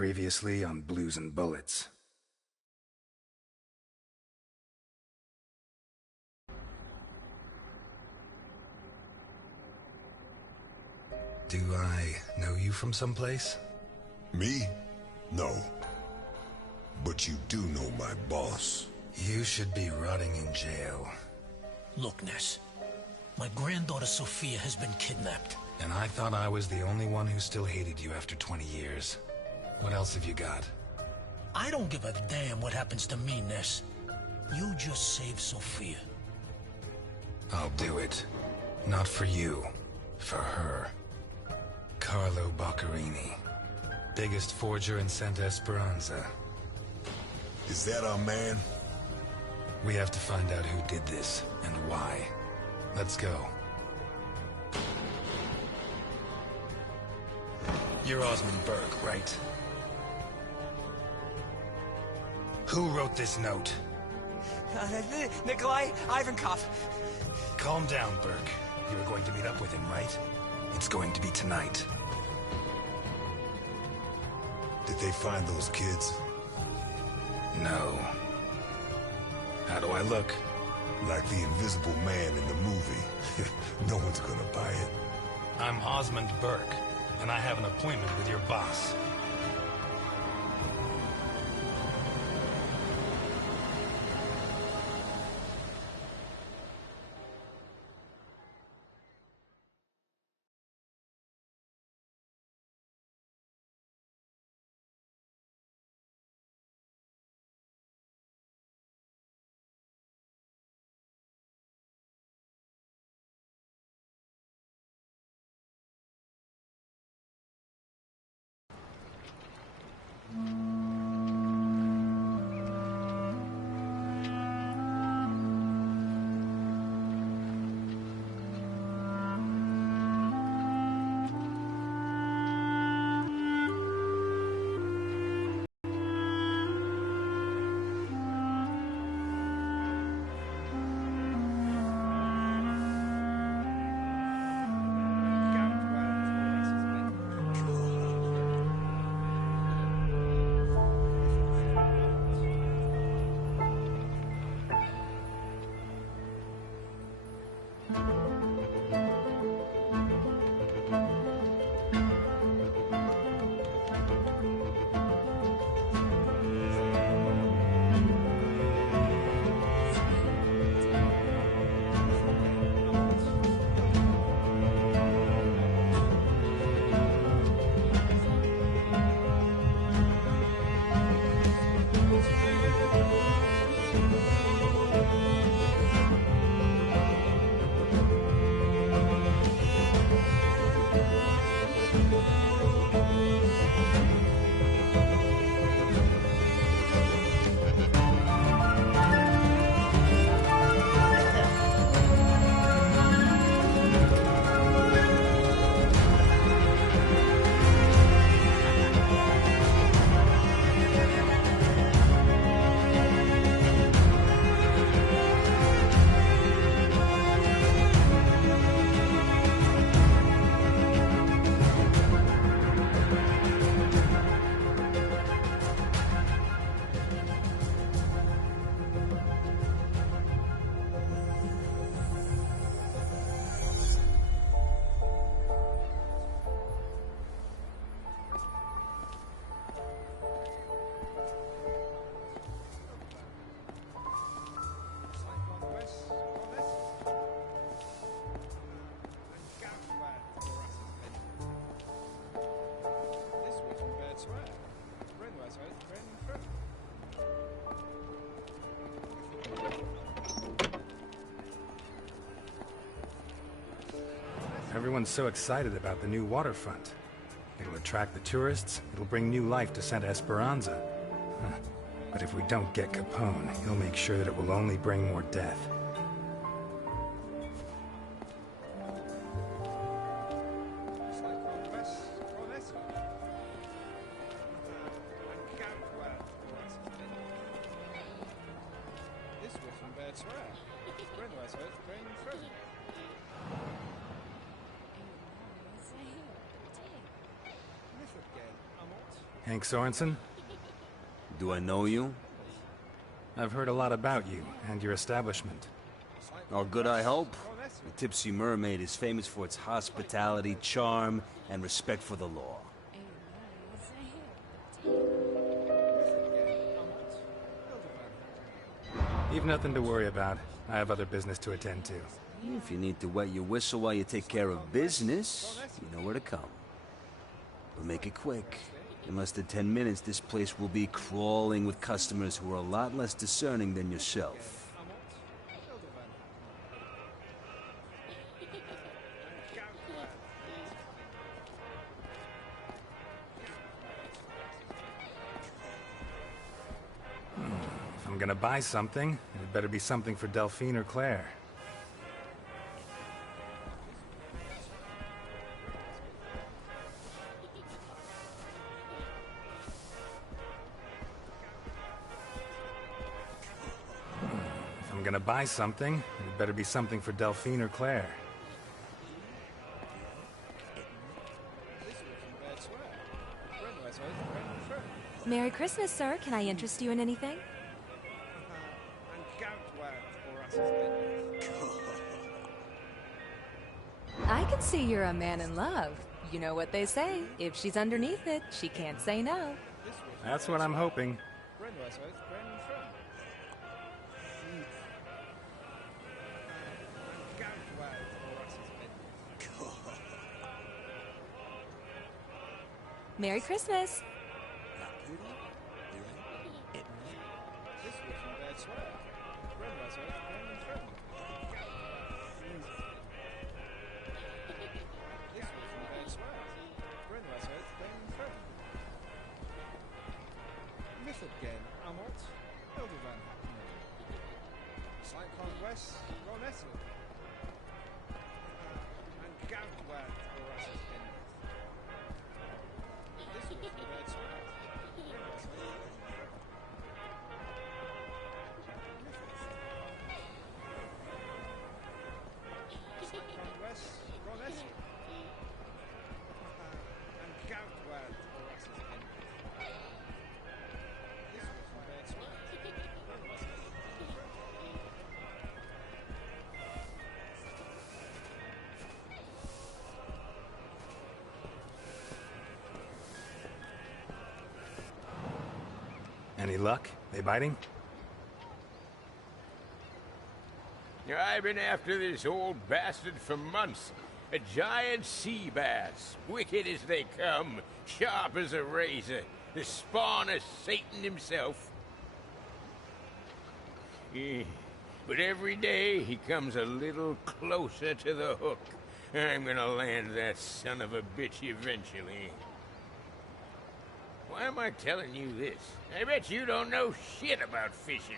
Previously on Blues and Bullets. Do I know you from someplace? Me? No. But you do know my boss. You should be rotting in jail. Look, Ness. My granddaughter Sophia has been kidnapped. And I thought I was the only one who still hated you after 20 years. What else have you got? I don't give a damn what happens to me, Ness. You just save Sophia. I'll do it. Not for you. For her. Carlo Boccherini. Biggest forger in Santa Esperanza. Is that our man? We have to find out who did this, and why. Let's go. You're Osmond Burke, right? Who wrote this note? Nikolai Ivankov. Calm down, Burke. You were going to meet up with him, right? It's going to be tonight. Did they find those kids? No. How do I look? Like the Invisible Man in the movie. No one's gonna buy it. I'm Osmond Burke, and I have an appointment with your boss. Everyone's so excited about the new waterfront. It'll attract the tourists, it'll bring new life to Santa Esperanza. Huh. But if we don't get Capone, he'll make sure that it will only bring more death. Hank Sorensen? Do I know you? I've heard a lot about you and your establishment. All good, I hope. The Tipsy Mermaid is famous for its hospitality, charm, and respect for the law. You've nothing to worry about. I have other business to attend to. If you need to wet your whistle while you take care of business, you know where to come. But make it quick. In less than 10 minutes, this place will be crawling with customers who are a lot less discerning than yourself. If I'm gonna buy something, it better be something for Delphine or Claire. If I'm gonna buy something, it better be something for Delphine or Claire. Merry Christmas, sir. Can I interest you in anything? I can see you're a man in love. You know what they say. If she's underneath it, she can't say no. That's what I'm hoping. Merry Christmas. Any luck? They biting? I've been after this old bastard for months. A giant sea bass, wicked as they come, sharp as a razor, the spawn of Satan himself. But every day he comes a little closer to the hook. I'm gonna land that son of a bitch eventually. Why am I telling you this? I bet you don't know shit about fishing.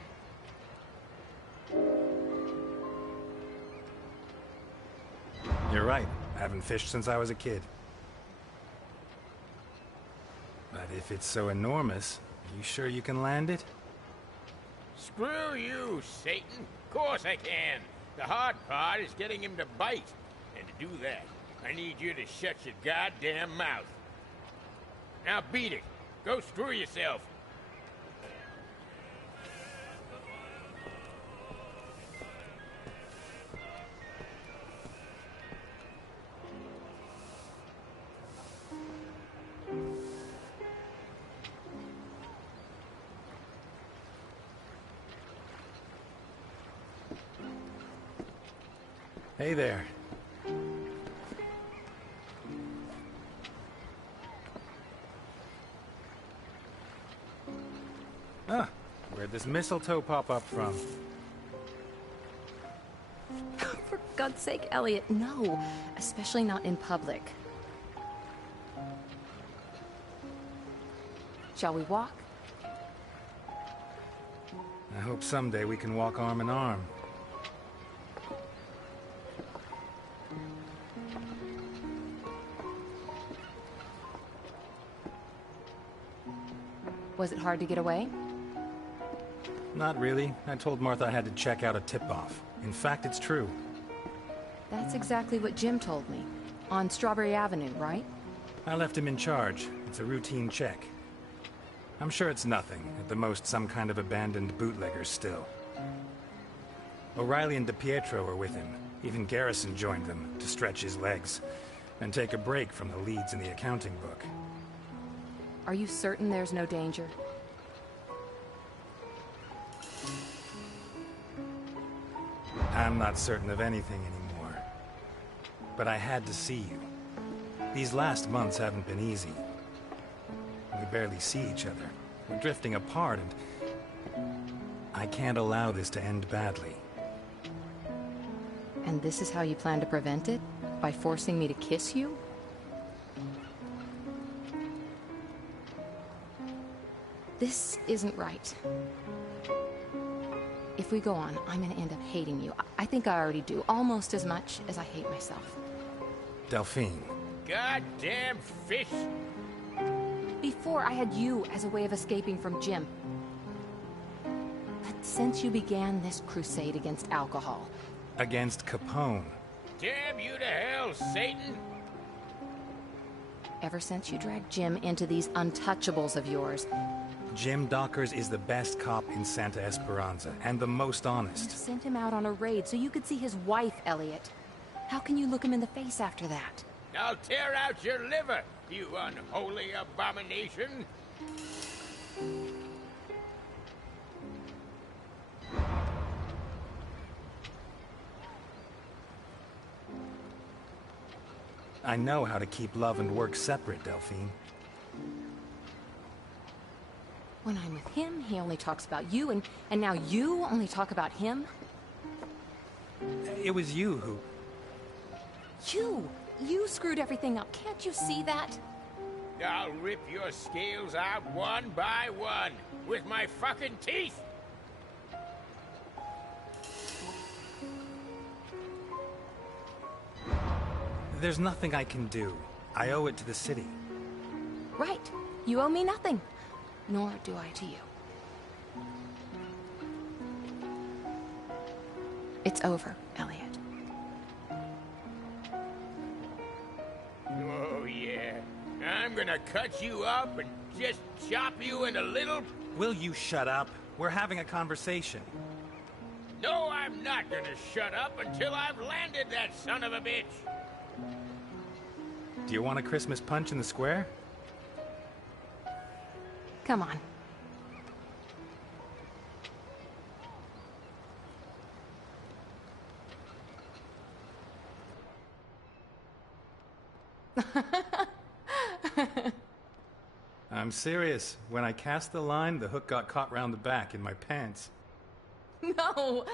You're right. I haven't fished since I was a kid. But if it's so enormous, are you sure you can land it? Screw you, Satan. Of course I can. The hard part is getting him to bite. And to do that, I need you to shut your goddamn mouth. Now beat it. Go screw yourself. Hey there. Ah, where'd this mistletoe pop up from? For God's sake, Elliot, no. Especially not in public. Shall we walk? I hope someday we can walk arm in arm. Was it hard to get away? Not really. I told Martha I had to check out a tip-off. In fact, it's true. That's exactly what Jim told me. On Strawberry Avenue, right? I left him in charge. It's a routine check. I'm sure it's nothing. At the most, some kind of abandoned bootlegger still. O'Reilly and DiPietro were with him. Even Garrison joined them to stretch his legs and take a break from the leads in the accounting book. Are you certain there's no danger? I'm not certain of anything anymore. But I had to see you. These last months haven't been easy. We barely see each other. We're drifting apart, and I can't allow this to end badly. And this is how you plan to prevent it? By forcing me to kiss you? This isn't right. If we go on, I'm gonna end up hating you. I think I already do, almost as much as I hate myself. Delphine. Goddamn fish! Before, I had you as a way of escaping from Jim. But since you began this crusade against alcohol... Against Capone. Damn you to hell, Satan! Ever since you dragged Jim into these untouchables of yours... Jim Dockers is the best cop in Santa Esperanza, and the most You honest. sent him out on a raid so you could see his wife, Elliot. How can you look him in the face after that? I'll tear out your liver, you unholy abomination! I know how to keep love and work separate, Delphine. When I'm with him, he only talks about you, and now you only talk about him? It was you who... You screwed everything up. Can't you see that? I'll rip your scales out one by one with my fucking teeth! There's nothing I can do. I owe it to the city. Right. You owe me nothing. Nor do I to you. It's over, Elliot. Oh, yeah. I'm gonna cut you up and just chop you into little... Will you shut up? We're having a conversation. No, I'm not gonna shut up until I've landed that son of a bitch! Do you want a Christmas punch in the square? Come on. I'm serious. When I cast the line, the hook got caught round the back in my pants. No!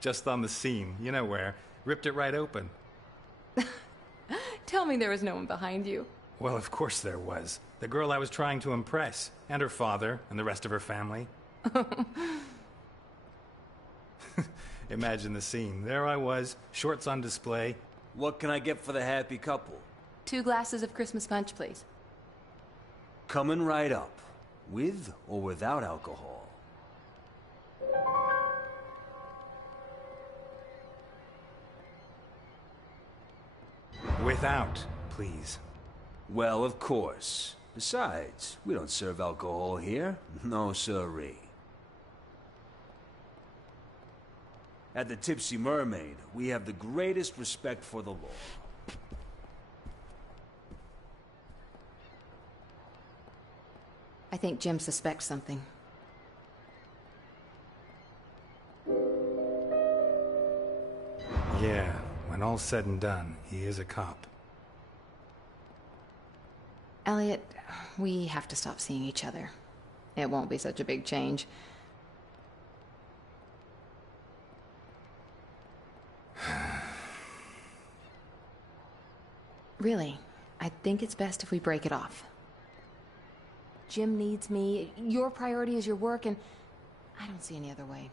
Just on the seam, you know where. Ripped it right open. Tell me there was no one behind you. Well, of course there was. The girl I was trying to impress. And her father, and the rest of her family. Imagine the scene. There I was, shorts on display. What can I get for the happy couple? 2 glasses of Christmas punch, please. Coming right up. With or without alcohol? Without, please. Well, of course. Besides, we don't serve alcohol here. No siree. At the Tipsy Mermaid, we have the greatest respect for the law. I think Jim suspects something. Yeah, when all's said and done, he is a cop. Elliot, we have to stop seeing each other. It won't be such a big change. Really, I think it's best if we break it off. Jim needs me, your priority is your work, and I don't see any other way.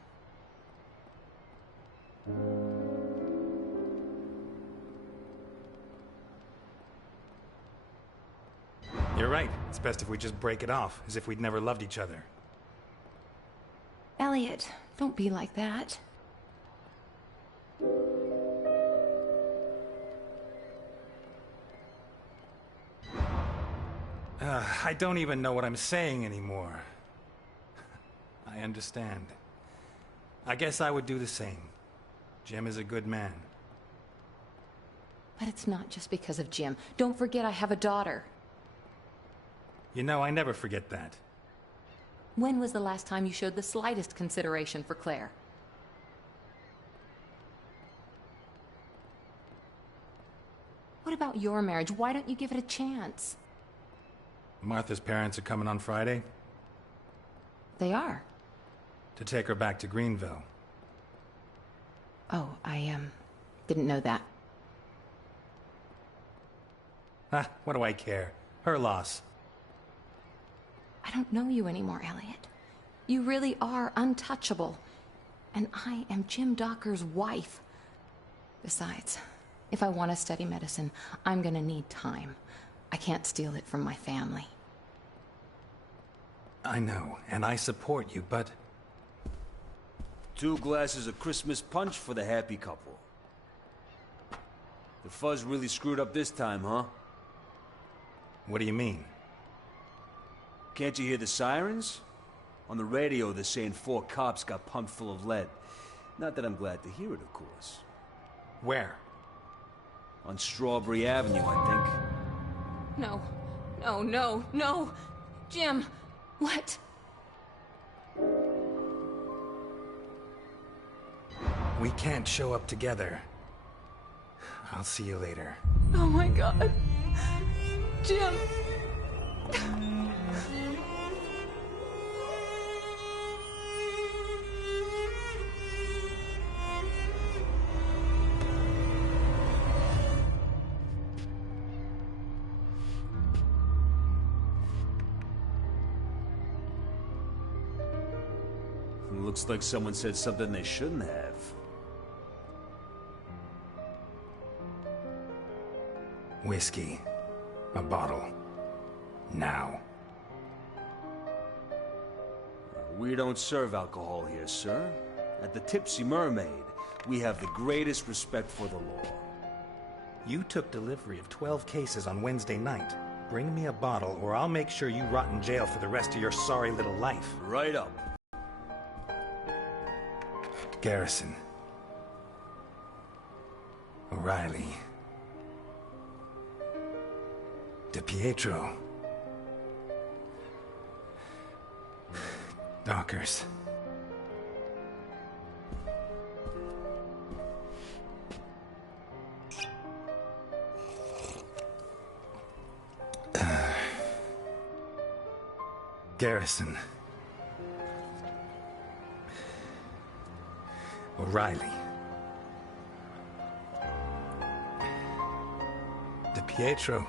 You're right. It's best if we just break it off, as if we'd never loved each other. Elliot, don't be like that. I don't even know what I'm saying anymore. I understand. I guess I would do the same. Jim is a good man. But it's not just because of Jim. Don't forget I have a daughter. You know, I never forget that. When was the last time you showed the slightest consideration for Claire? What about your marriage? Why don't you give it a chance? Martha's parents are coming on Friday They are. to take her back to Greenville. Oh, I didn't know that. What do I care? Her loss. I don't know you anymore, Elliot. You really are untouchable. And I am Jim Docker's wife. Besides, if I want to study medicine, I'm gonna need time. I can't steal it from my family. I know, and I support you, but 2 glasses of Christmas punch for the happy couple. The fuzz really screwed up this time, huh? what do you mean? Can't you hear the sirens? On the radio, they're saying 4 cops got pumped full of lead. Not that I'm glad to hear it, of course. Where? On Strawberry Avenue, I think. No, no, no, no! Jim, what? We can't show up together. I'll see you later. Oh my God. Jim! Looks like someone said something they shouldn't have. Whiskey. A bottle. Now. We don't serve alcohol here, sir. At the Tipsy Mermaid, we have the greatest respect for the law. You took delivery of 12 cases on Wednesday night. Bring me a bottle, or I'll make sure you rot in jail for the rest of your sorry little life. Right up. Garrison. O'Reilly. DiPietro. Dockers. Garrison. O'Reilly. DiPietro.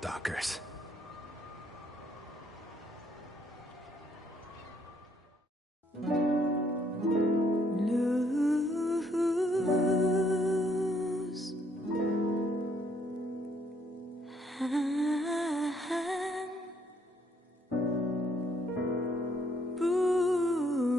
Dockers. Lose hand, bullets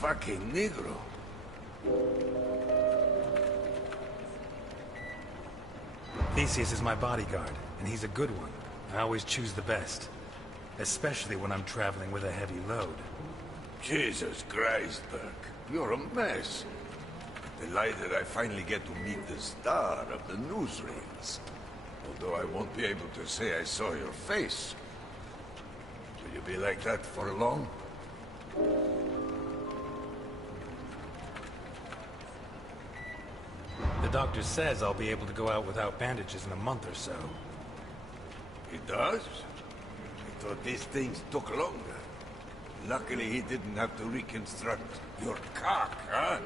fucking Negro. Theseus is my bodyguard, and he's a good one. I always choose the best. Especially when I'm traveling with a heavy load. Jesus Christ, Burke. You're a mess. Delighted I finally get to meet the star of the newsreels. Although I won't be able to say I saw your face. Will you be like that for long? The doctor says I'll be able to go out without bandages in a month or so. He does? I thought these things took longer. Luckily he didn't have to reconstruct your cock, huh?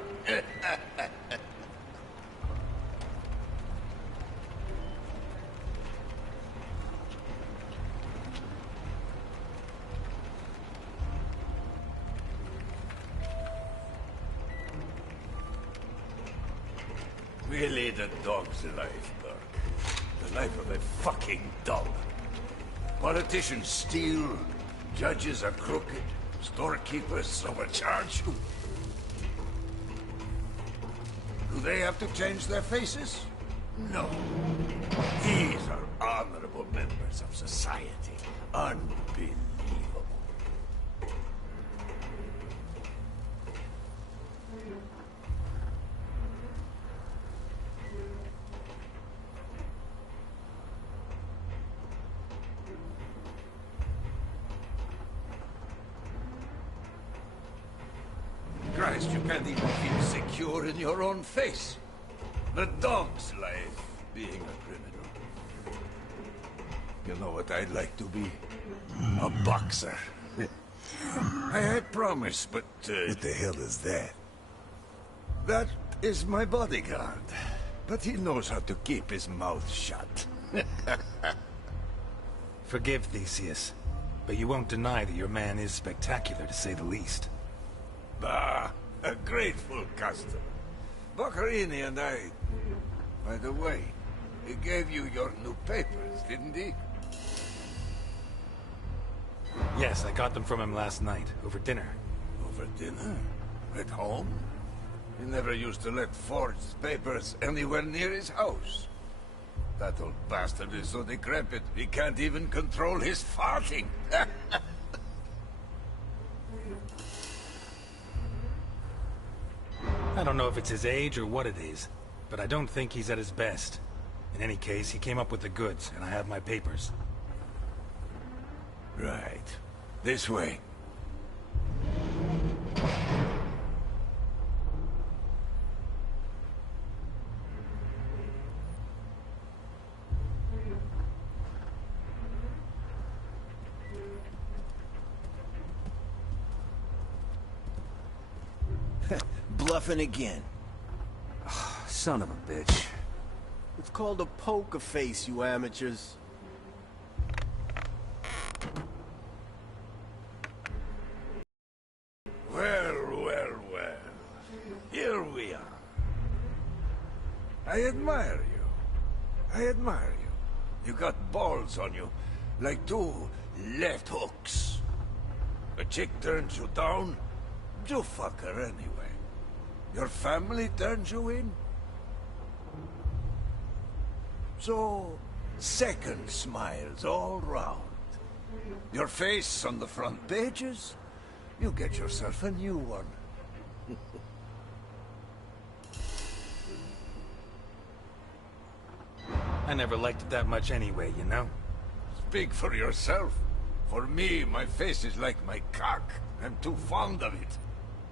Really, the dog's life, Burke. The life of a fucking dog. Politicians steal, judges are crooked, storekeepers overcharge. Do they have to change their faces? No. These are honorable members of society. Unbelievable. Christ, you can't even feel secure in your own face. The dog's life, being a criminal. You know what I'd like to be? A boxer. I had promised, but... What the hell is that? That is my bodyguard. But he knows how to keep his mouth shut. Forgive Theseus, but you won't deny that your man is spectacular, to say the least. Bah, a grateful customer. Boccherini and I... By the way, he gave you your new papers, didn't he? Yes, I got them from him last night, over dinner. Over dinner? At home? He never used to let forged papers anywhere near his house. That old bastard is so decrepit, he can't even control his farting. I don't know if it's his age or what it is, but I don't think he's at his best. In any case, he came up with the goods, and I have my papers. Right. This way. Bluffing again. Son of a bitch. It's called a poker face, you amateurs. Well, well, well. Here we are. I admire you. I admire you. You got balls on you, like two left hooks. A chick turns you down, you fuck her anyway. Your family turns you in. So, second smiles all round. Your face on the front pages, you get yourself a new one. I never liked it that much anyway, you know? Speak for yourself. For me, my face is like my cock. I'm too fond of it.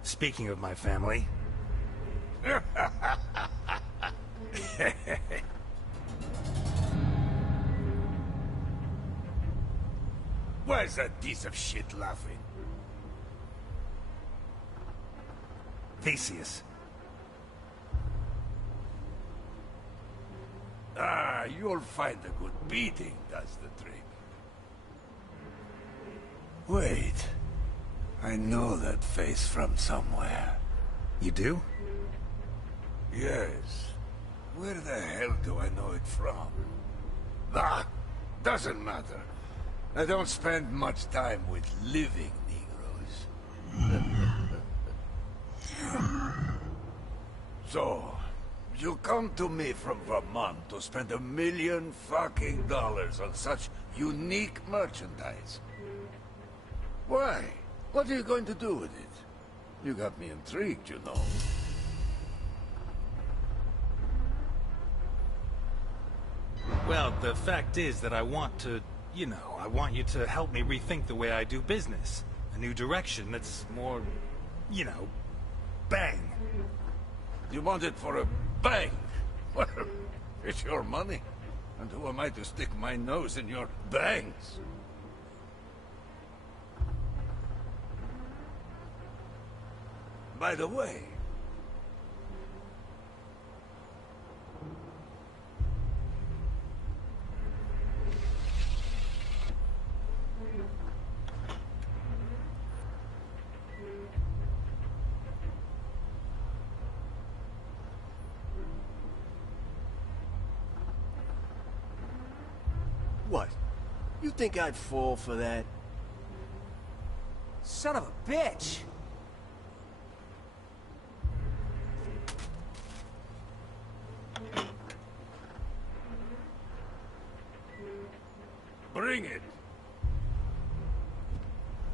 Speaking of my family... Why is that piece of shit laughing? Theseus. Ah, you'll find a good beating, that's the trick. Wait. I know that face from somewhere. You do? Yes. Where the hell do I know it from? Ah, doesn't matter. I don't spend much time with living Negroes. So, you come to me from Vermont to spend $1 million fucking dollars on such unique merchandise. Why? What are you going to do with it? You got me intrigued, you know. Well, the fact is that I want to, I want you to help me rethink the way I do business. A new direction that's more, bang. You want it for a bang? Well, it's your money. And who am I to stick my nose in your bangs? By the way... What? You think I'd fall for that? Son of a bitch! Bring it!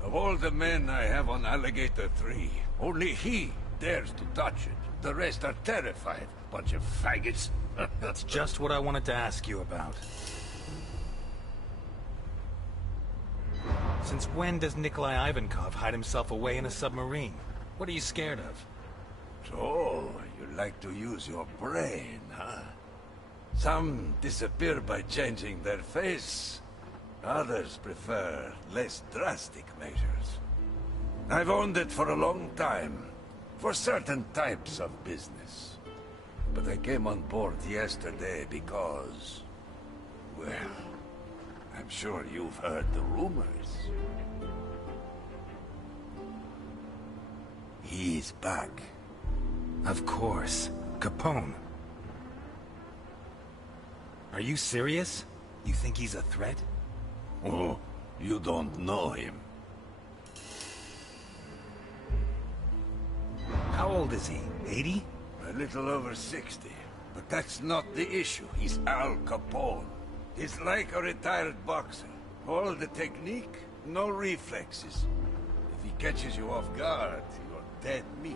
Of all the men I have on Alligator 3, only he dares to touch it. The rest are terrified. Bunch of faggots. That's just what I wanted to ask you about. Since when does Nikolai Ivankov hide himself away in a submarine? What are you scared of? So, you like to use your brain, huh? Some disappear by changing their face. Others prefer less drastic measures. I've owned it for a long time, for certain types of business. But I came on board yesterday because... well, I'm sure you've heard the rumors. He's back. Of course. Capone. Are you serious? You think he's a threat? Oh, you don't know him. How old is he? 80? A little over 60. But that's not the issue. He's Al Capone. He's like a retired boxer. All the technique, no reflexes. If he catches you off guard, you're dead meat.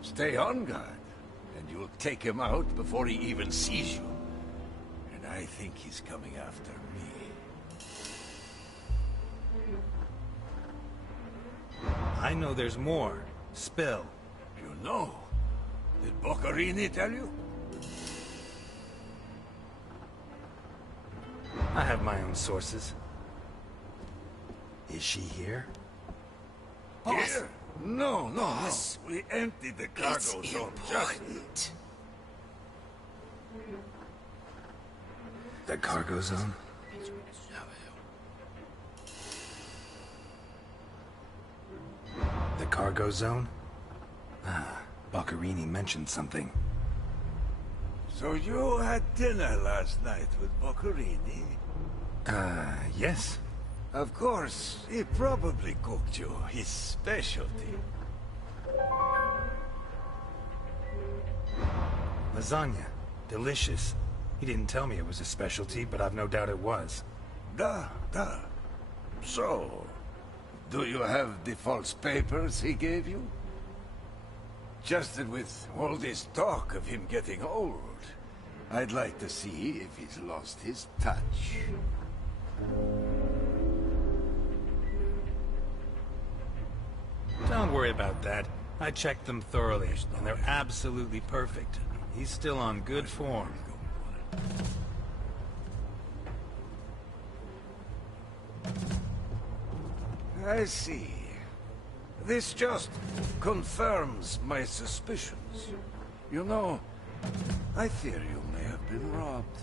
Stay on guard, and you'll take him out before he even sees you. And I think he's coming after me. I know there's more. Spill. You know? Did Boccarini tell you? I have my own sources. Is she here? Here? No, boss. No. We emptied the cargo zone just... The cargo zone? The cargo zone? Ah, Boccarini mentioned something. So you had dinner last night with Boccarini? Yes. Of course, he probably cooked you his specialty. Lasagna. Delicious. He didn't tell me it was a specialty, but I've no doubt it was. Duh. So, do you have the false papers he gave you? Just that with all this talk of him getting old, I'd like to see if he's lost his touch. Don't worry about that. I checked them thoroughly, and they're absolutely perfect. He's still on good form. I see. This just confirms my suspicions. You know, I fear you may have been robbed.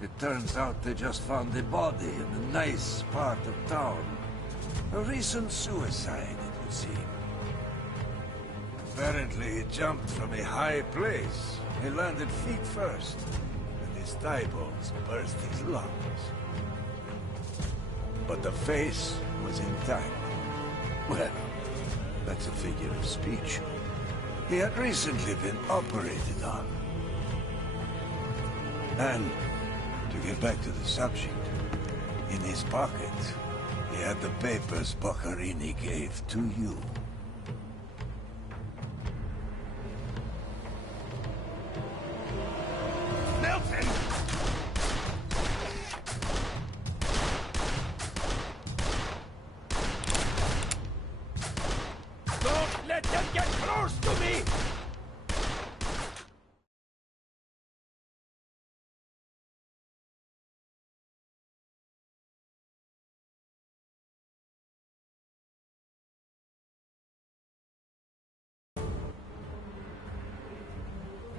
It turns out they just found a body in a nice part of town. A recent suicide, it would seem. Apparently he jumped from a high place. He landed feet first, and his thigh bones burst his lungs. But the face was intact. Well, that's a figure of speech. he had recently been operated on. And, to get back to the subject, in his pocket, he had the papers Boccarini gave to you. Milton! Don't let them get close to me!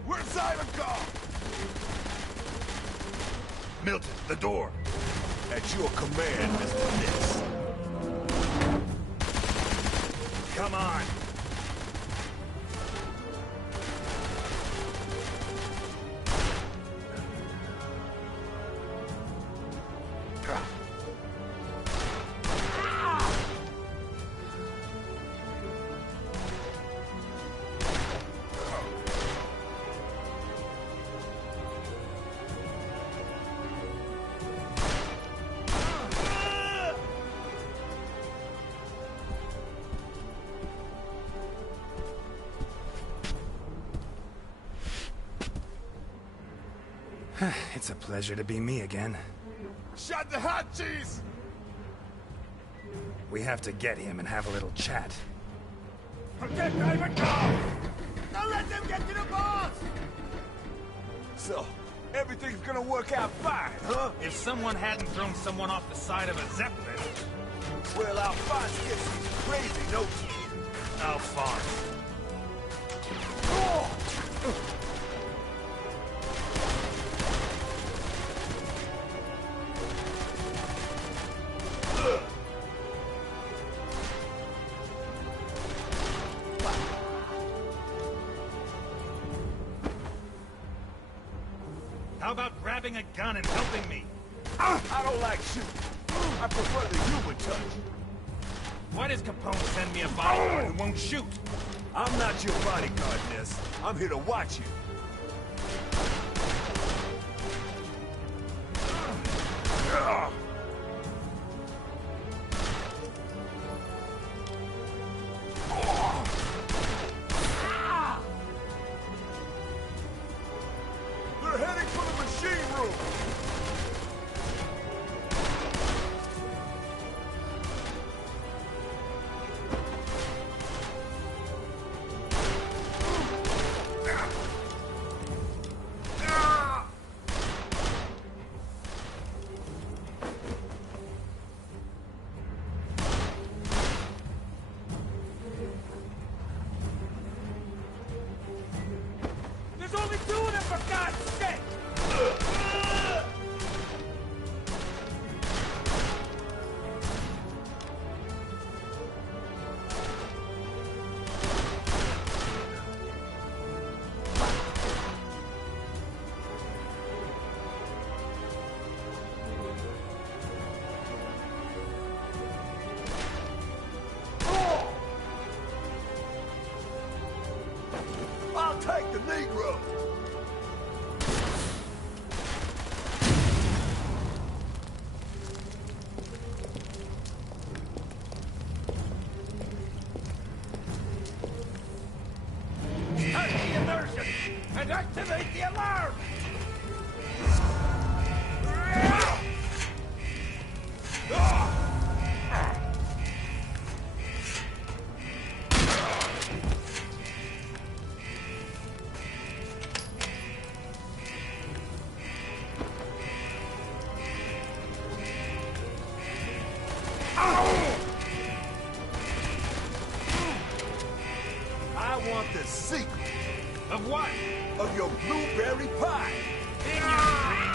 Where's Simon gone? Milton, the door. At your command, Mr. Nix. Come on! It's a pleasure to be me again. Shut the hot cheese! We have to get him and have a little chat. Protect Ivan Cobb! Don't let them get to the boss! So, everything's gonna work out fine, huh? If someone hadn't thrown someone off the side of a Zeppelin... Well, Alphonse gets crazy, no kid. Alphonse. How about grabbing a gun and helping me? I don't like shooting. I prefer the human touch. Why does Capone send me a bodyguard who won't shoot? I'm not your bodyguard, Ness. I'm here to watch you. They're heading for the machine room. There's only two of them, for God's sake! I'll take the Negro. Touch the immersion and activate the alarm! I want the secret Of what? of your blueberry pie. In your dreams.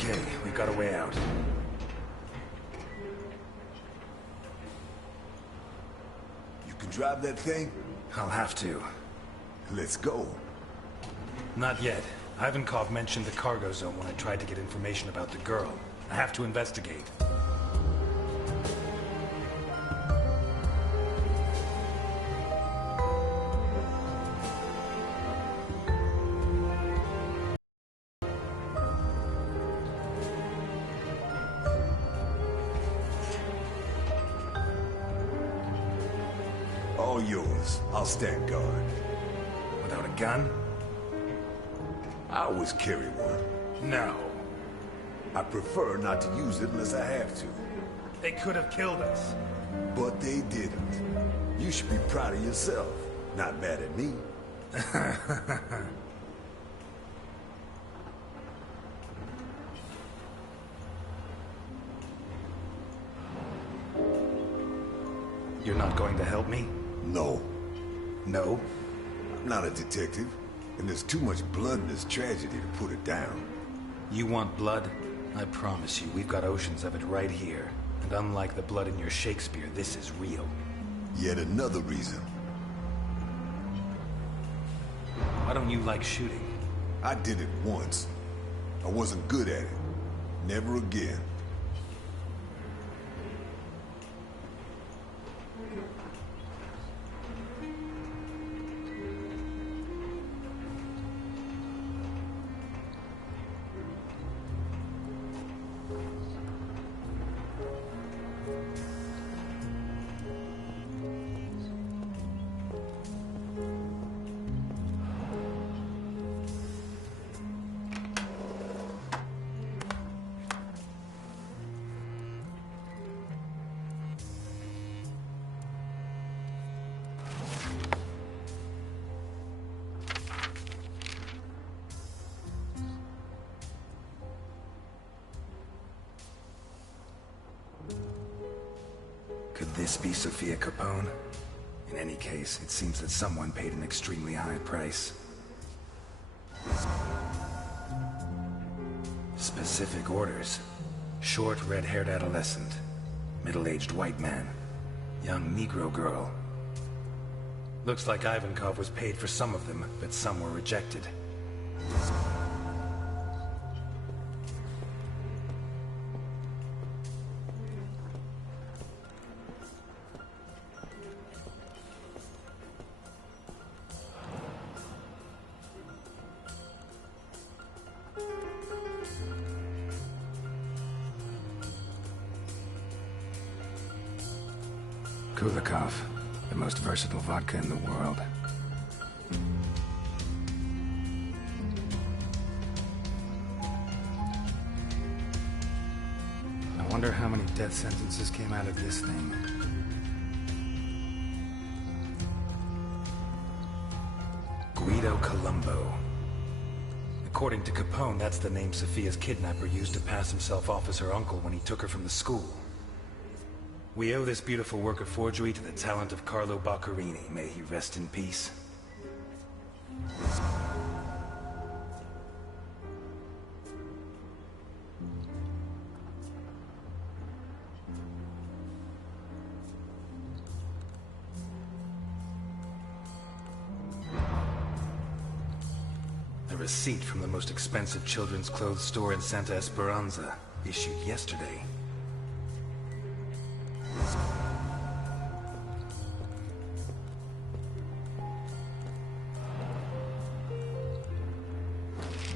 Okay, we've got a way out. You can drive that thing? I'll have to. Let's go. Not yet. Ivankov mentioned the cargo zone when I tried to get information about the girl. I have to investigate. All yours. I'll stand guard. Without a gun? I always carry one. No. I prefer not to use it unless I have to. They could have killed us. But they didn't. You should be proud of yourself, not mad at me. You're not going to help me? No. No? I'm not a detective, and there's too much blood in this tragedy to put it down. You want blood? I promise you, we've got oceans of it right here. And unlike the blood in your Shakespeare, this is real. Yet another reason. Why don't you like shooting? I did it once. I wasn't good at it. Never again. Could this be Sophia Capone? In any case, it seems that someone paid an extremely high price. Specific orders. Short, red-haired adolescent. Middle-aged white man. Young Negro girl. Looks like Ivankov was paid for some of them, but some were rejected. Kulikov, the most versatile vodka in the world. I wonder how many death sentences came out of this thing. Guido Colombo. According to Capone, that's the name Sophia's kidnapper used to pass himself off as her uncle when he took her from the school. We owe this beautiful work of forgery to the talent of Carlo Baccarini. May he rest in peace. A receipt from the most expensive children's clothes store in Santa Esperanza, issued yesterday.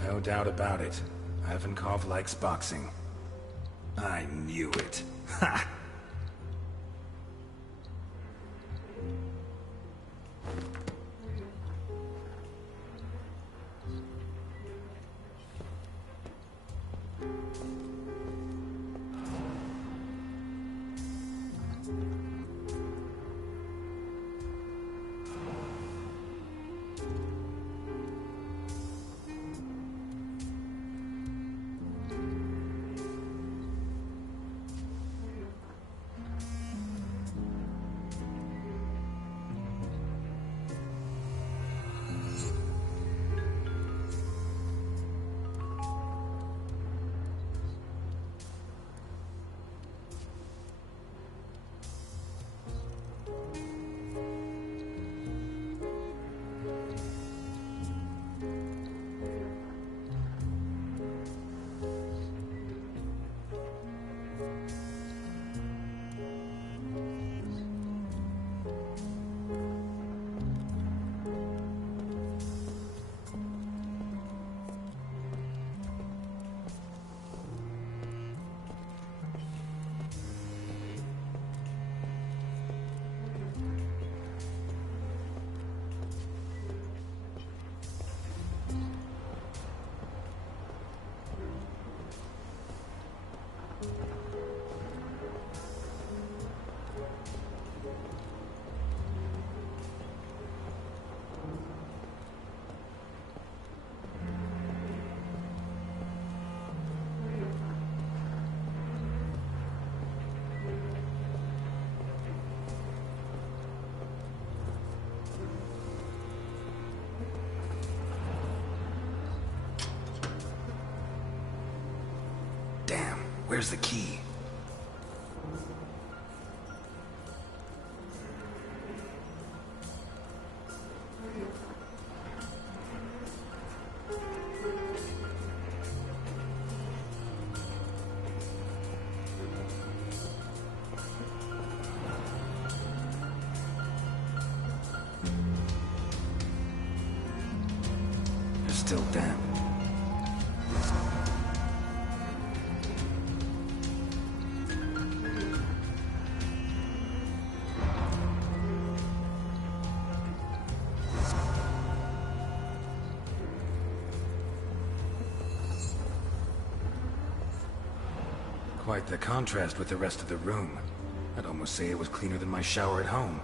No doubt about it. Ivankov likes boxing. I knew it. Ha! Where's the key? They're still damp. Quite the contrast with the rest of the room. I'd almost say it was cleaner than my shower at home.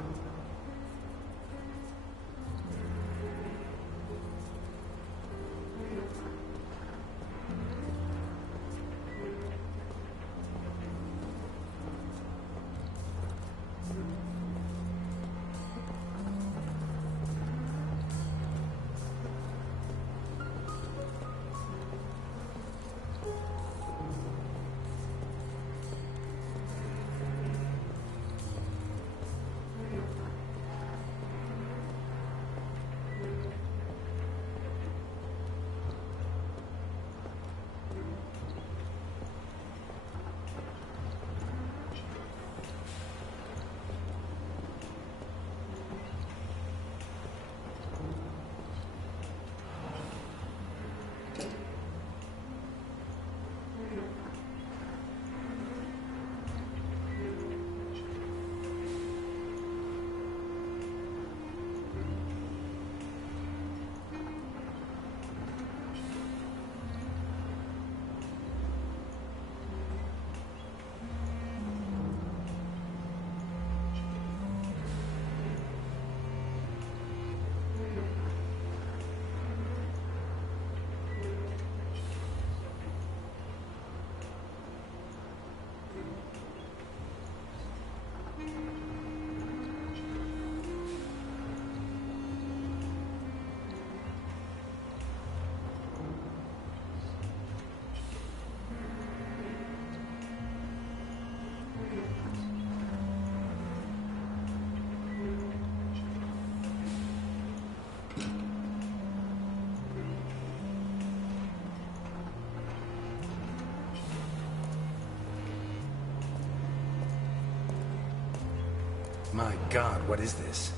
My God, what is this?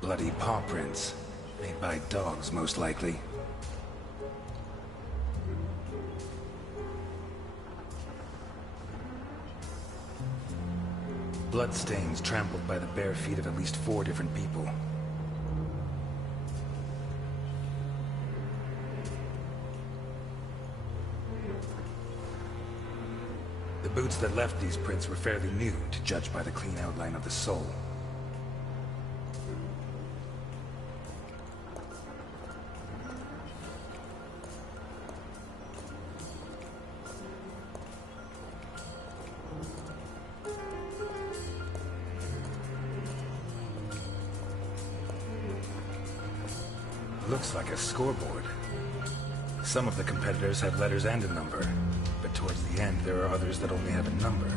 Bloody paw prints. Made by dogs, most likely. Bloodstains trampled by the bare feet of at least 4 different people. The boots that left these prints were fairly new, to judge by the clean outline of the sole. Looks like a scoreboard. Some of the competitors have letters and a number, but towards the end there are others that only have a number.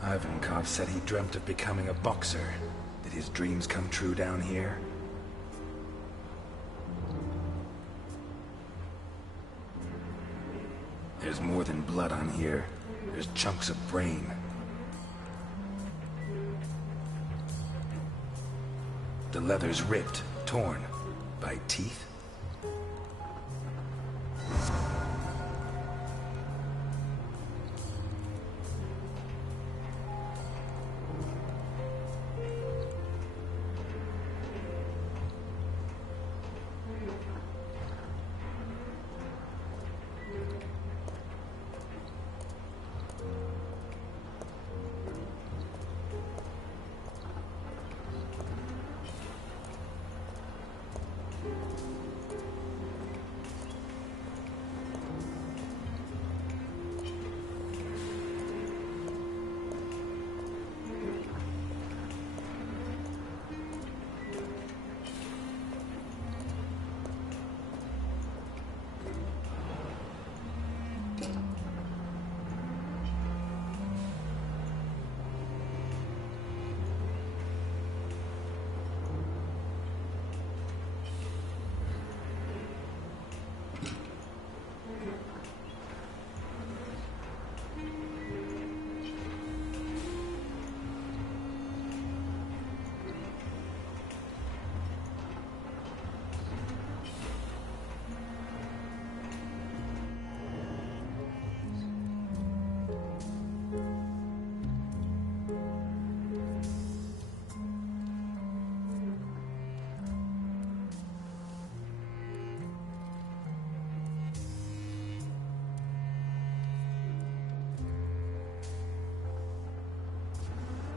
Ivankov said he dreamt of becoming a boxer. Did his dreams come true down here? There's more than blood on here. There's chunks of brain. The leather's ripped, torn. By teeth?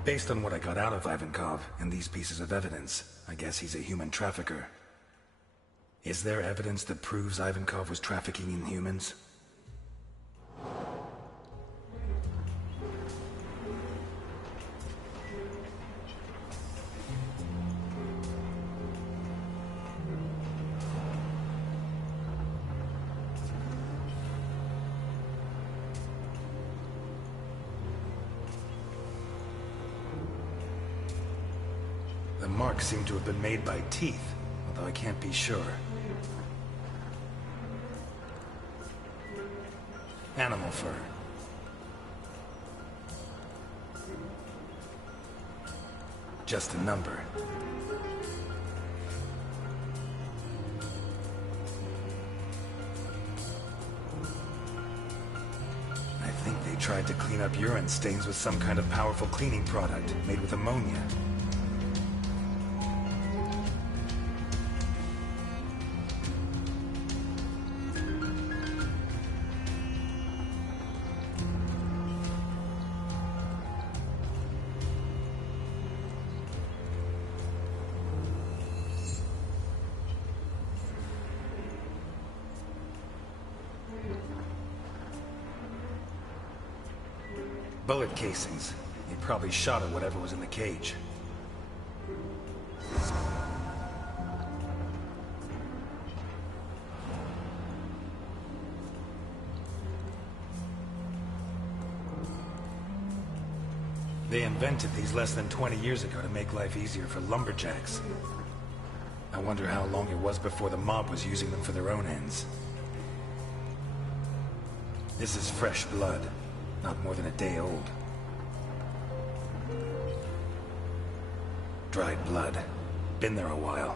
Based on what I got out of Ivankov and these pieces of evidence, I guess he's a human trafficker. Is there evidence that proves Ivankov was trafficking in humans? The marks seem to have been made by teeth, although I can't be sure. Animal fur. Just a number. I think they tried to clean up urine stains with some kind of powerful cleaning product made with ammonia. Bullet casings. He probably shot at whatever was in the cage. They invented these less than 20 years ago to make life easier for lumberjacks. I wonder how long it was before the mob was using them for their own ends. This is fresh blood. Not more than a day old. Dried blood. Been there a while.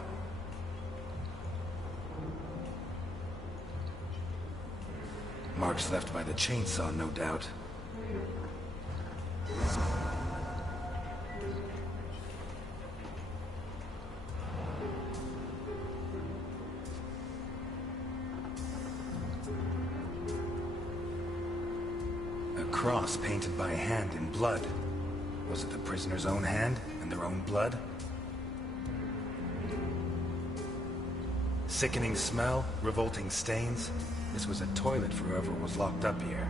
Marks left by the chainsaw, no doubt. Cross painted by hand in blood. Was it the prisoner's own hand and their own blood? Sickening smell, revolting stains. This was a toilet for whoever was locked up here.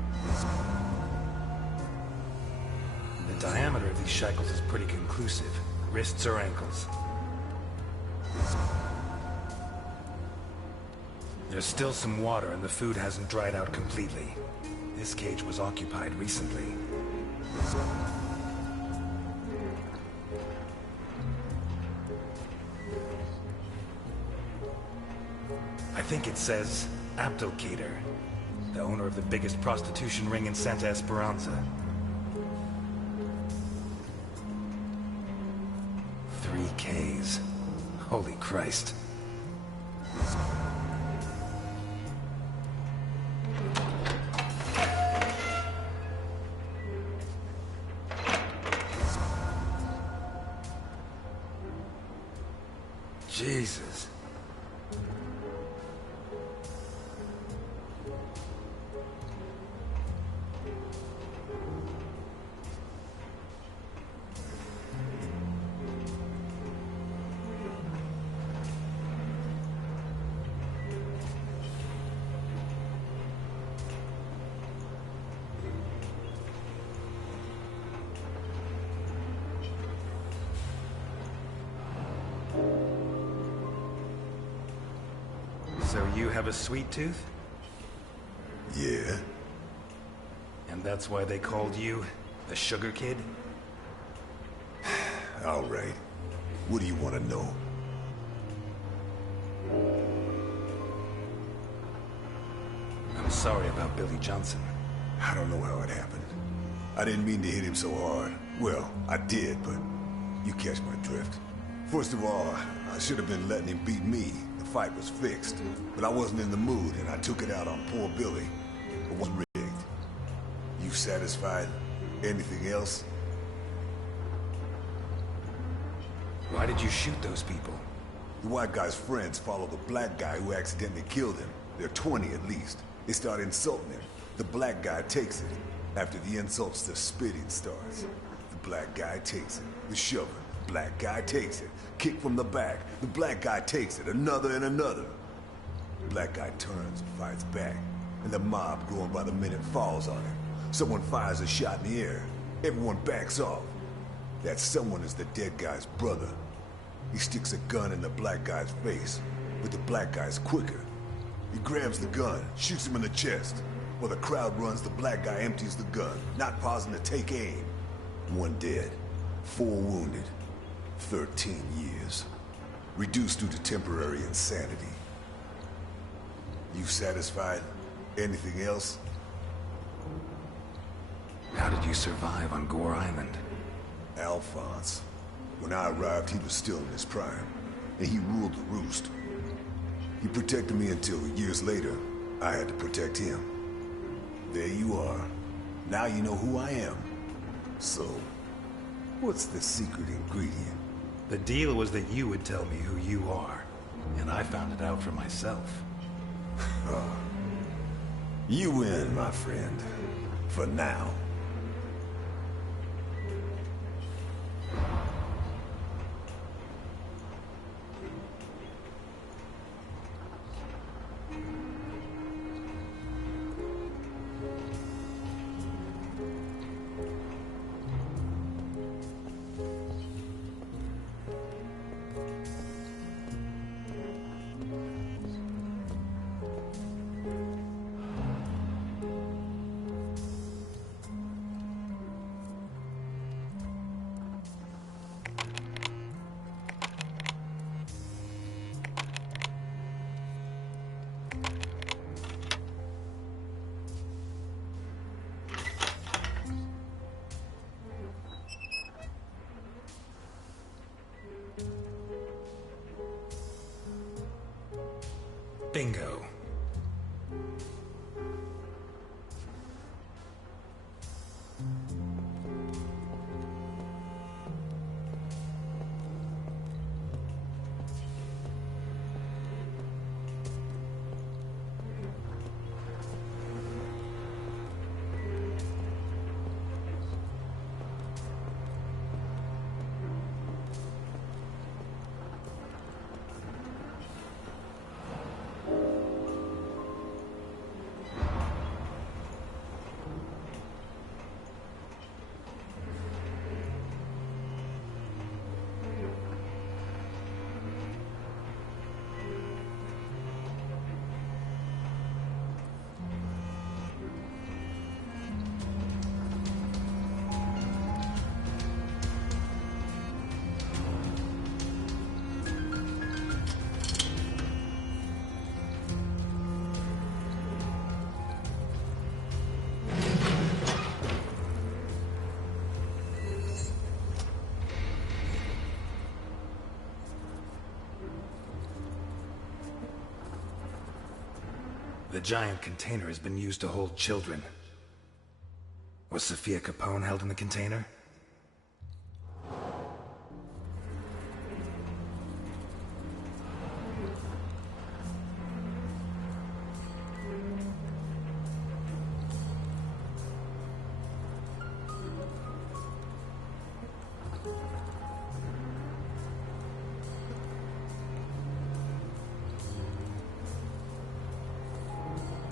The diameter of these shackles is pretty conclusive. Wrists or ankles. There's still some water and the food hasn't dried out completely. This cage was occupied recently. I think it says Abdelkader, the owner of the biggest prostitution ring in Santa Esperanza. 3 Ks. Holy Christ. Jesus. So you have a sweet tooth? Yeah. And that's why they called you the Sugar Kid? All right. What do you want to know? I'm sorry about Billy Johnson. I don't know how it happened. I didn't mean to hit him so hard. Well, I did, but you catch my drift. First of all, I should have been letting him beat me. The fight was fixed. But I wasn't in the mood, and I took it out on poor Billy. It wasn't rigged. You satisfied? Anything else? Why did you shoot those people? The white guy's friends follow the black guy who accidentally killed him. They're 20 at least. They start insulting him. The black guy takes it. After the insults, the spitting starts. The black guy takes it. The shoving, black guy takes it. Kick from the back, the black guy takes it. Another and another. Black guy turns and fights back, and the mob growing by the minute falls on him. Someone fires a shot in the air. Everyone backs off. That someone is the dead guy's brother. He sticks a gun in the black guy's face, but the black guy's quicker. He grabs the gun, shoots him in the chest. While the crowd runs, the black guy empties the gun, not pausing to take aim. 1 dead, 4 wounded, 13 years. Reduced due to temporary insanity. You satisfied? Anything else? How did you survive on Gore Island? Alphonse. When I arrived, he was still in his prime, and he ruled the roost. He protected me until, years later, I had to protect him. There you are. Now you know who I am. So, what's the secret ingredient? The deal was that you would tell me who you are, and I found it out for myself. You win, my friend. For now. Bingo. The giant container has been used to hold children. Was Sophia Capone held in the container?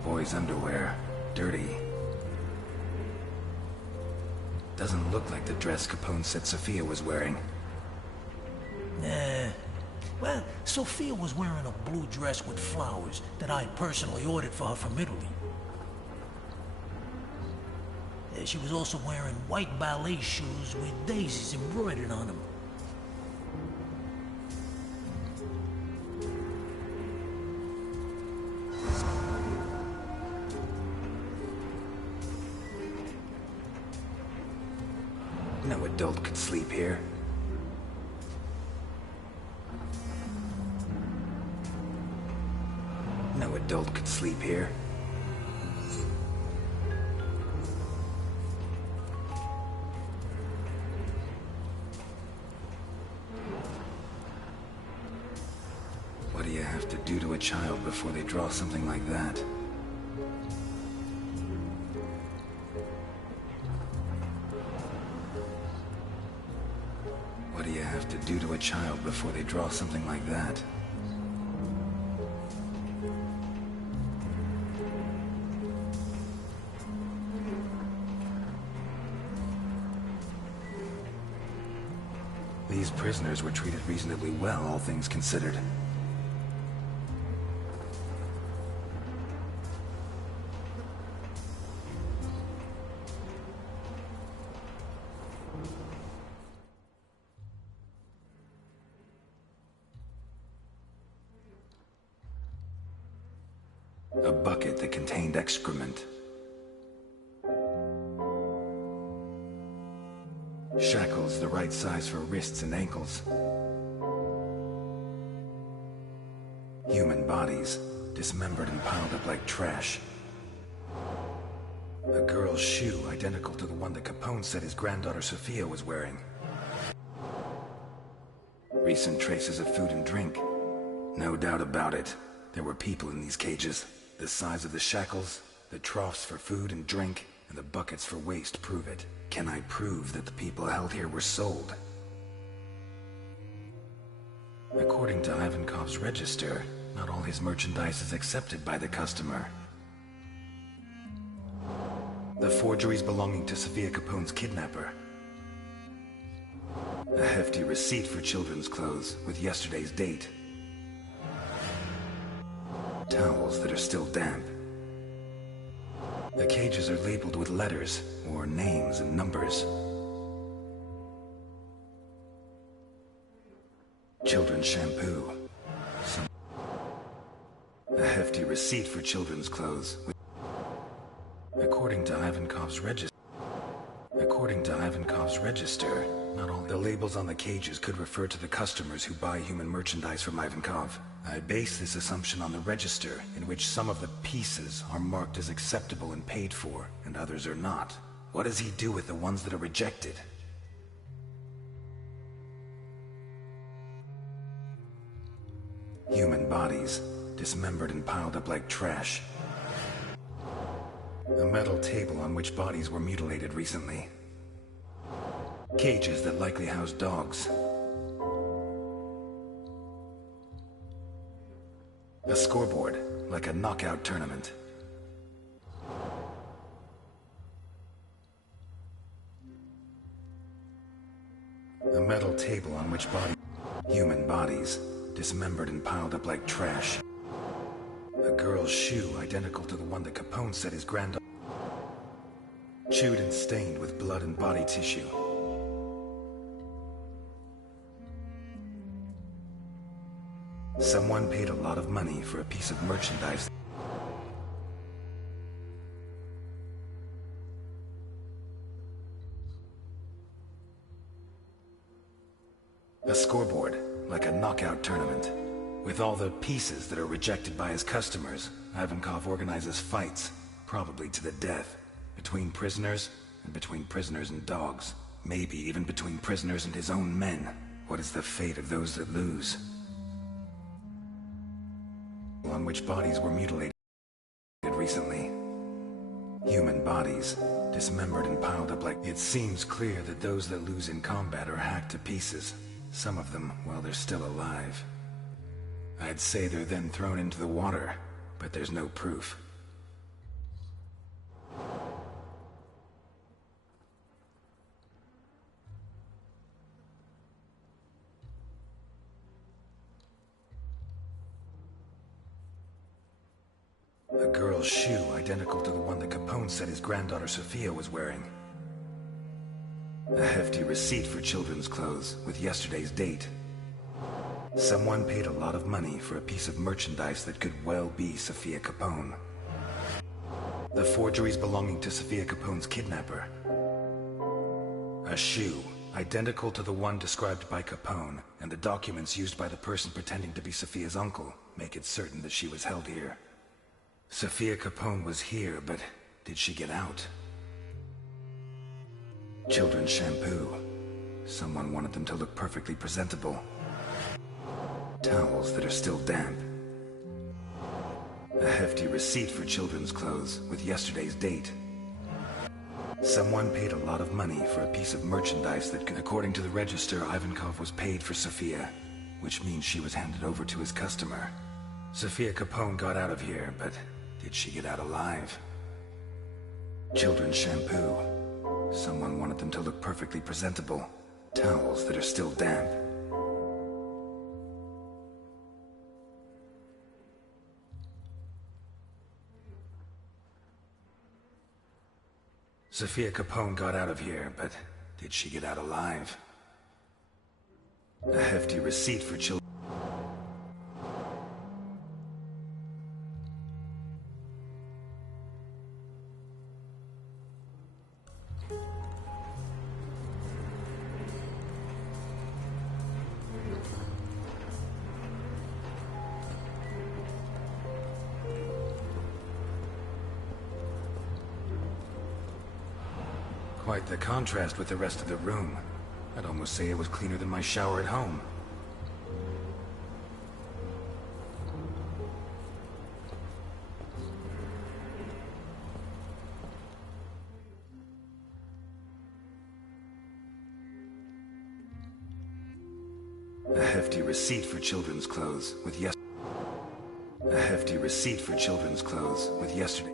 Boy's underwear. Dirty. Doesn't look like the dress Capone said Sophia was wearing. Nah. Well, Sophia was wearing a blue dress with flowers that I personally ordered for her from Italy. She was also wearing white ballet shoes with daisies embroidered on them. No adult could sleep here. No adult could sleep here. What do you have to do to a child before they draw something like that? have to do to a child before they draw something like that? These prisoners were treated reasonably well, all things considered. A bucket that contained excrement. Shackles the right size for wrists and ankles. Human bodies, dismembered and piled up like trash. A girl's shoe identical to the one that Capone said his granddaughter Sophia was wearing. Recent traces of food and drink. No doubt about it, there were people in these cages. The size of the shackles, the troughs for food and drink, and the buckets for waste prove it. Can I prove that the people held here were sold? According to Ivankov's register, not all his merchandise is accepted by the customer. The forgeries belonging to Sophia Capone's kidnapper. A hefty receipt for children's clothes with yesterday's date. Towels that are still damp. The cages are labeled with letters, or names and numbers. Children's shampoo. A hefty receipt for children's clothes. According to Ivankov's register, not all the labels on the cages could refer to the customers who buy human merchandise from Ivankov. I base this assumption on the register, in which some of the pieces are marked as acceptable and paid for, and others are not. What does he do with the ones that are rejected? Human bodies, dismembered and piled up like trash. A metal table on which bodies were mutilated recently. Cages that likely house dogs. A scoreboard, like a knockout tournament. A metal table on which human bodies, dismembered and piled up like trash. A girl's shoe identical to the one that Capone said his granddaughter. Chewed and stained with blood and body tissue. Someone paid a lot of money for a piece of merchandise. A scoreboard, like a knockout tournament. With all the pieces that are rejected by his customers, Ivankov organizes fights, probably to the death, between prisoners and between prisoners and dogs. Maybe even between prisoners and his own men. What is the fate of those that lose? On which bodies were mutilated recently. Human bodies, dismembered and piled up like... It seems clear that those that lose in combat are hacked to pieces. Some of them while they're still alive. I'd say they're then thrown into the water, but there's no proof. A girl's shoe identical to the one that Capone said his granddaughter Sophia was wearing. A hefty receipt for children's clothes with yesterday's date. Someone paid a lot of money for a piece of merchandise that could well be Sophia Capone. The forgeries belonging to Sophia Capone's kidnapper. A shoe identical to the one described by Capone, and the documents used by the person pretending to be Sophia's uncle make it certain that she was held here. Sophia Capone was here, but did she get out? Children's shampoo. Someone wanted them to look perfectly presentable. Towels that are still damp. A hefty receipt for children's clothes with yesterday's date. Someone paid a lot of money for a piece of merchandise that, according to the register, Ivankov was paid for Sophia, which means she was handed over to his customer. Sophia Capone got out of here, but did she get out alive? Children's shampoo. Someone wanted them to look perfectly presentable. Towels that are still damp. Sophia Capone got out of here, but did she get out alive? A hefty receipt for children. Quite the contrast with the rest of the room. I'd almost say it was cleaner than my shower at home. A hefty receipt for children's clothes with yesterday.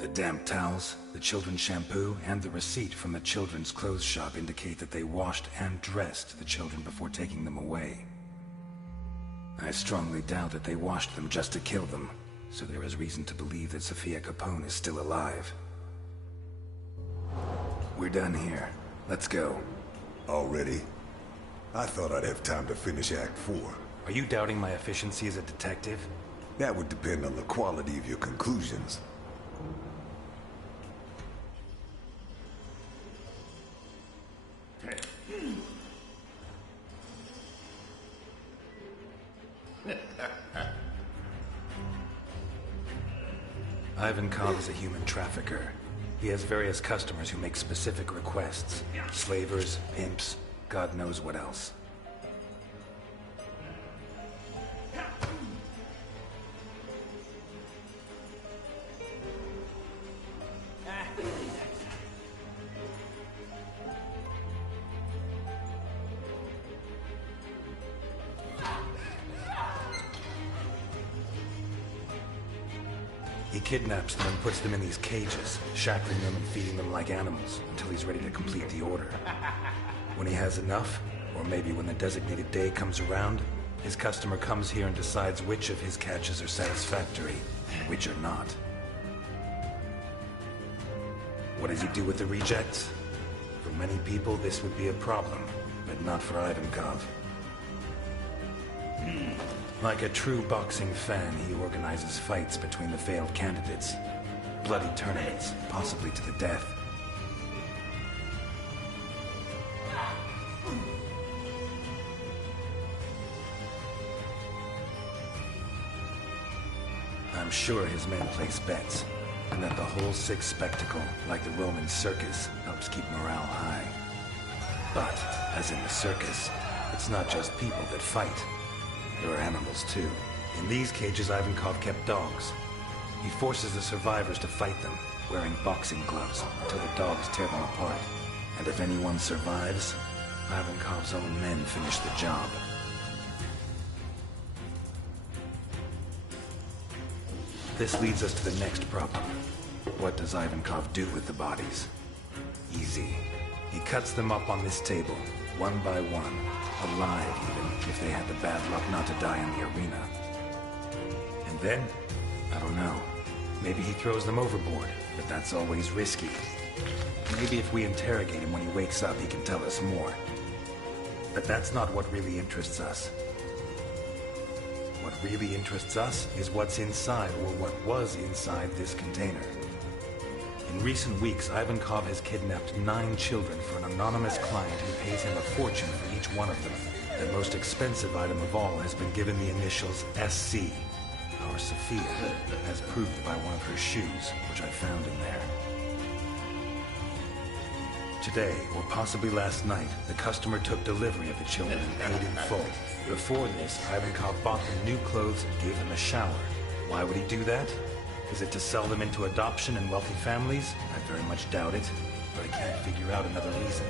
The damp towels, the children's shampoo, and the receipt from the children's clothes shop indicate that they washed and dressed the children before taking them away. I strongly doubt that they washed them just to kill them, so there is reason to believe that Sophia Capone is still alive. We're done here. Let's go. Already? I thought I'd have time to finish Act 4. Are you doubting my efficiency as a detective? That would depend on the quality of your conclusions. Ivankov is a human trafficker. He has various customers who make specific requests. Slavers, pimps, God knows what else. He kidnaps them and puts them in these cages, shackling them and feeding them like animals until he's ready to complete the order. When he has enough, or maybe when the designated day comes around, his customer comes here and decides which of his catches are satisfactory and which are not. What does he do with the rejects? For many people, this would be a problem, but not for Ivankov. Like a true boxing fan, he organizes fights between the failed candidates. Bloody tournaments, possibly to the death. I'm sure his men place bets, and that the whole sick spectacle, like the Roman circus, helps keep morale high. But, as in the circus, it's not just people that fight. There are animals, too. In these cages, Ivankov kept dogs. He forces the survivors to fight them, wearing boxing gloves, until the dogs tear them apart. And if anyone survives, Ivankov's own men finish the job. This leads us to the next problem. What does Ivankov do with the bodies? Easy. He cuts them up on this table, one by one. Alive, even, if they had the bad luck not to die in the arena. And then? I don't know. Maybe he throws them overboard, but that's always risky. Maybe if we interrogate him when he wakes up, he can tell us more. But that's not what really interests us. What really interests us is what's inside, or what was inside this container. In recent weeks, Ivankov has kidnapped 9 children for an anonymous client who pays him a fortune for each one of them. The most expensive item of all has been given the initials SC. Our Sophia, as proved by one of her shoes, which I found in there. Today, or possibly last night, the customer took delivery of the children and paid in full. Before this, Ivankov bought them new clothes and gave them a shower. Why would he do that? Is it to sell them into adoption in wealthy families? I very much doubt it. but I can't figure out another reason.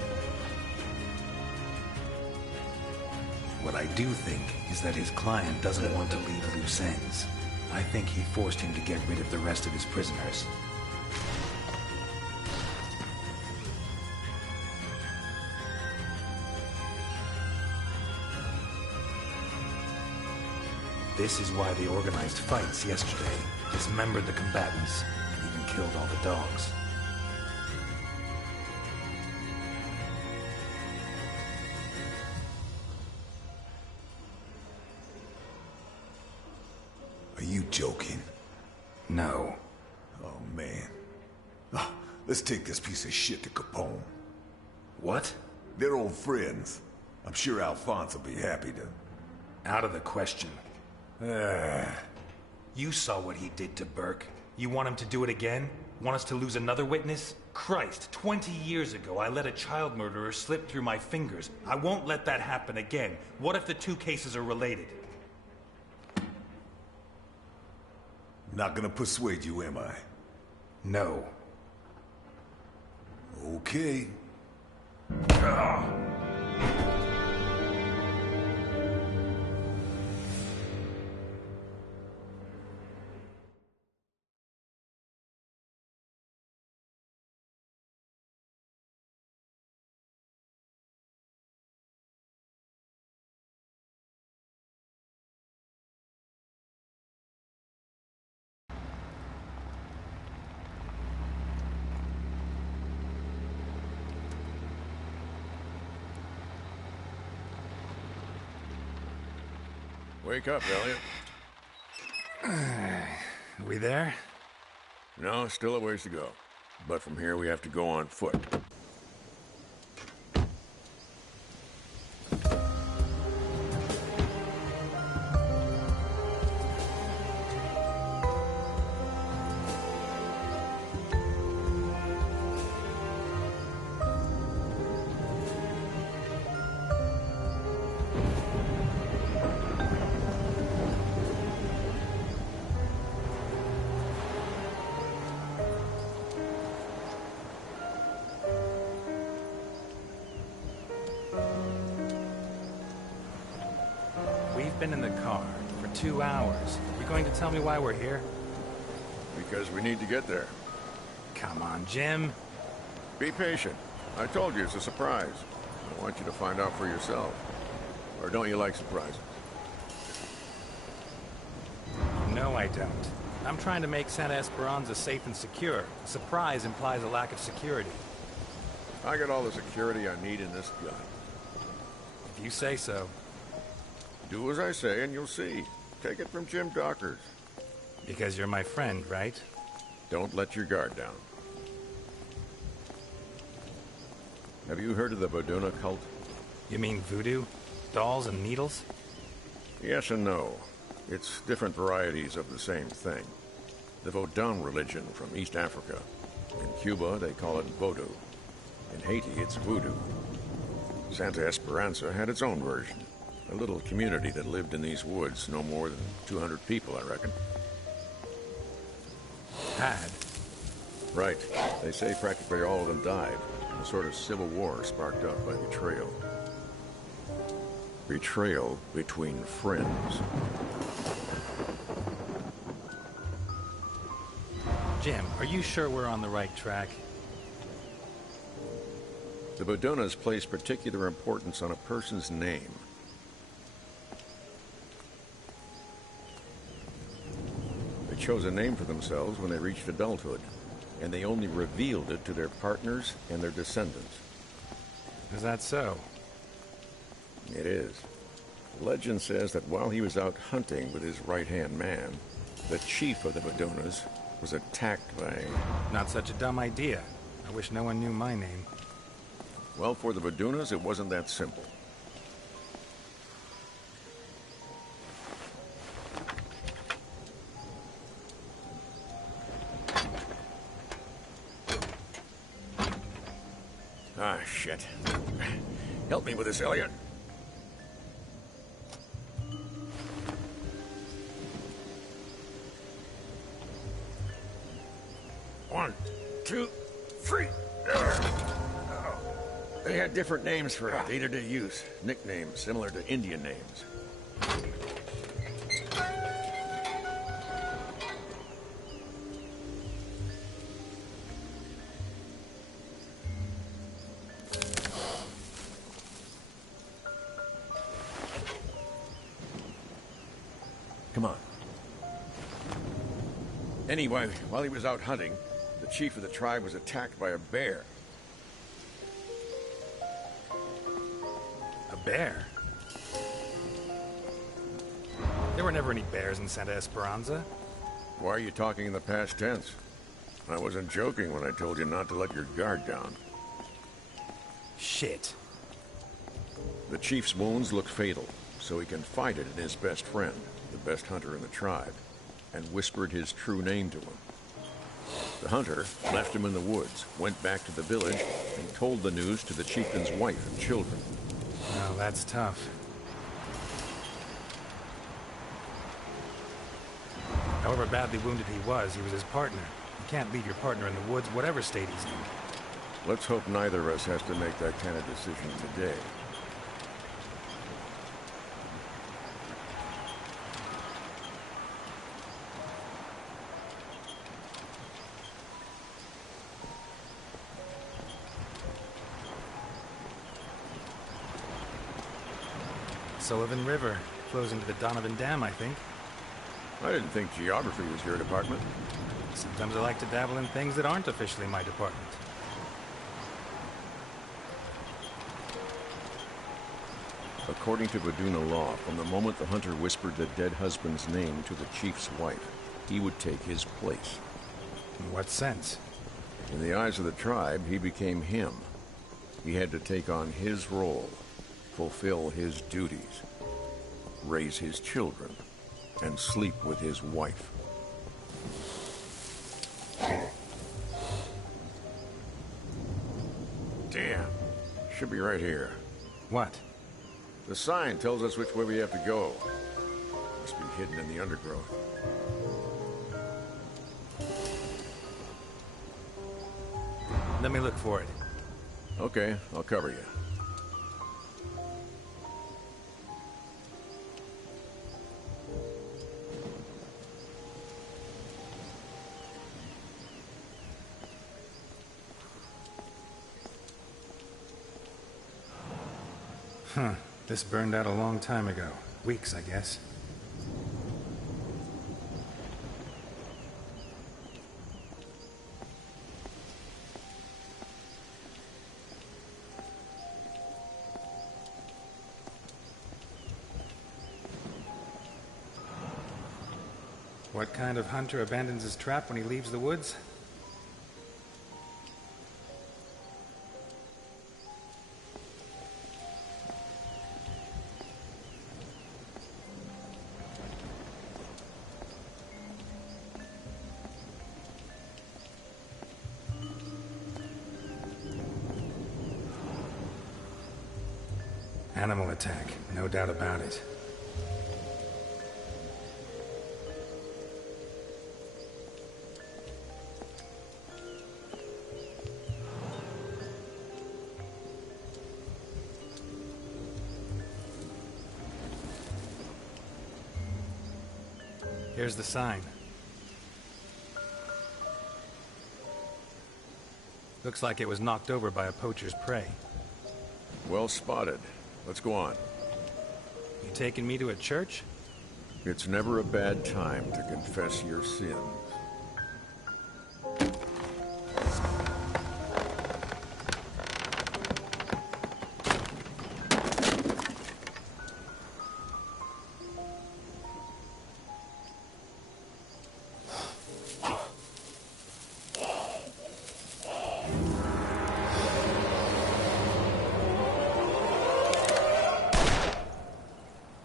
What I do think is that his client doesn't want to leave loose ends. I think he forced him to get rid of the rest of his prisoners. This is why they organized fights yesterday, dismembered the combatants, and even killed all the dogs. Are you joking? No. Oh, man. Ah, let's take this piece of shit to Capone. What? They're old friends. I'm sure Alphonse will be happy to... Out of the question. You saw what he did to Burke. You want him to do it again? Want us to lose another witness? Christ, 20 years ago I let a child murderer slip through my fingers. I won't let that happen again. What if the two cases are related? Not gonna persuade you, am I? No. Okay. Wake up, Elliot. We there? No, still a ways to go. But from here we have to go on foot. We've been in the car for 2 hours. You going to tell me why we're here? Because we need to get there. Come on, Jim. Be patient. I told you it's a surprise. I want you to find out for yourself. Or don't you like surprises? No, I don't. I'm trying to make Santa Esperanza safe and secure. Surprise implies a lack of security. I got all the security I need in this gun. If you say so. Do as I say and you'll see. Take it from Jim Dockers. Because you're my friend, right? Don't let your guard down. Have you heard of the Voduna cult? You mean voodoo? Dolls and needles? Yes and no. It's different varieties of the same thing. The Vodun religion from East Africa. In Cuba, they call it Vodou. In Haiti, it's voodoo. Santa Esperanza had its own version. A little community that lived in these woods, no more than 200 people, I reckon. Had? Right. They say practically all of them died. A sort of civil war sparked up by betrayal. Betrayal between friends. Jim, are you sure we're on the right track? The Vodunas place particular importance on a person's name. They chose a name for themselves when they reached adulthood, and they only revealed it to their partners and their descendants. Is that so? It is. Legend says that while he was out hunting with his right-hand man, the chief of the Vodunas was attacked by... Not such a dumb idea. I wish no one knew my name. Well, for the Vodunas, it wasn't that simple. Ah, shit. Help me with this, Elliot. One, two, three. There. They had different names for day-to-day use. Nicknames similar to Indian names. Come on. Anyway, while he was out hunting, the chief of the tribe was attacked by a bear. A bear? There were never any bears in Santa Esperanza. Why are you talking in the past tense? I wasn't joking when I told you not to let your guard down. Shit. The chief's wounds looked fatal, so he confided in his best friend, the best hunter in the tribe, and whispered his true name to him. The hunter left him in the woods, went back to the village, and told the news to the chieftain's wife and children. Well, that's tough. However badly wounded he was his partner. You can't leave your partner in the woods, whatever state he's in. Let's hope neither of us has to make that kind of decision today. Sullivan River flows into the Donovan Dam, I think. I didn't think geography was your department. Sometimes I like to dabble in things that aren't officially my department. According to Vaduna law, from the moment the hunter whispered the dead husband's name to the chief's wife, he would take his place. In what sense? In the eyes of the tribe, he became him. He had to take on his role, fulfill his duties, raise his children, and sleep with his wife. Damn. Should be right here. What? The sign tells us which way we have to go. Must be hidden in the undergrowth. Let me look for it. Okay, I'll cover you. Huh. This burned out a long time ago. Weeks, I guess. What kind of hunter abandons his trap when he leaves the woods? Animal attack, no doubt about it. Here's the sign. Looks like it was knocked over by a poacher's prey. Well spotted. Let's go on. You taking me to a church? It's never a bad time to confess your sins.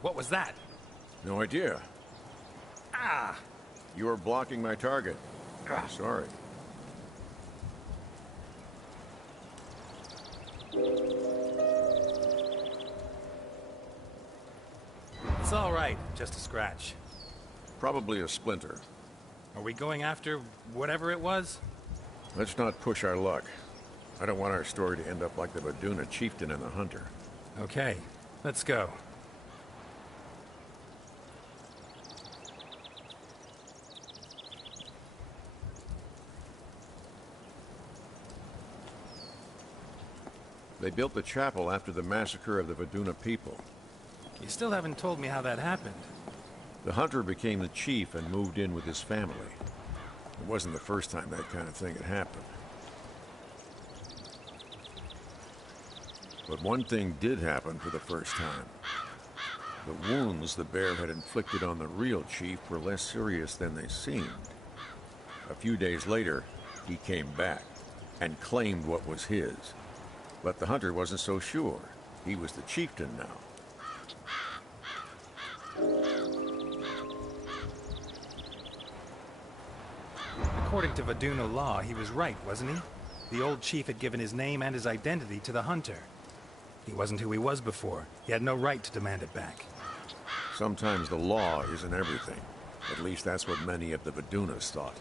What was that? No idea. Ah! You were blocking my target. Sorry. It's all right, just a scratch. Probably a splinter. Are we going after whatever it was? Let's not push our luck. I don't want our story to end up like the Vaduna chieftain and the hunter. Okay, let's go. They built the chapel after the massacre of the Vaduna people. You still haven't told me how that happened. The hunter became the chief and moved in with his family. It wasn't the first time that kind of thing had happened. But one thing did happen for the first time. The wounds the bear had inflicted on the real chief were less serious than they seemed. A few days later, he came back and claimed what was his. But the hunter wasn't so sure. He was the chieftain now. According to Vaduna law, he was right, wasn't he? The old chief had given his name and his identity to the hunter. He wasn't who he was before. He had no right to demand it back. Sometimes the law isn't everything. At least that's what many of the Vadunas thought.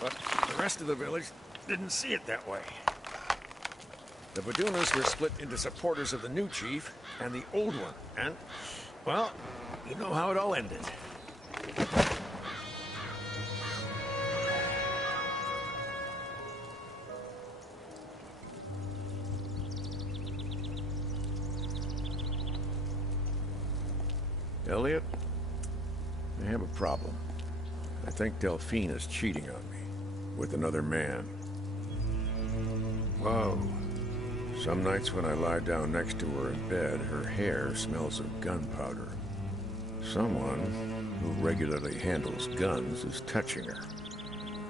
But the rest of the village didn't see it that way. The Vadunas were split into supporters of the new chief and the old one. And, well, you know how it all ended. Elliot, I have a problem. I think Delphine is cheating on me with another man. Whoa. Some nights when I lie down next to her in bed, her hair smells of gunpowder. Someone who regularly handles guns is touching her.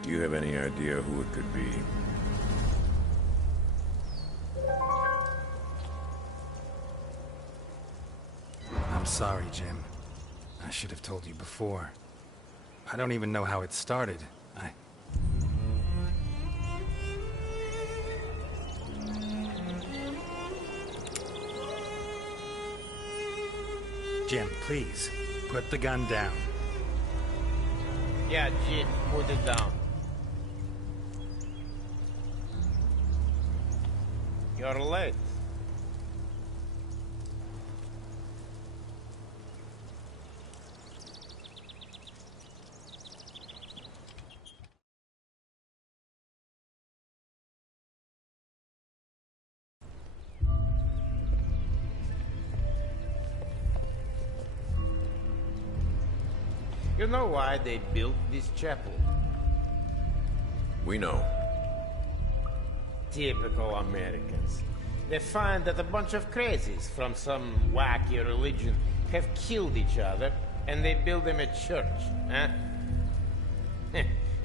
Do you have any idea who it could be? I'm sorry, Jim. I should have told you before. I don't even know how it started. Jim, please, put the gun down. Yeah, Jim, put it down. You're late. You know why they built this chapel? We know. Typical Americans. They find that a bunch of crazies from some wacky religion have killed each other, and they build them a church, huh?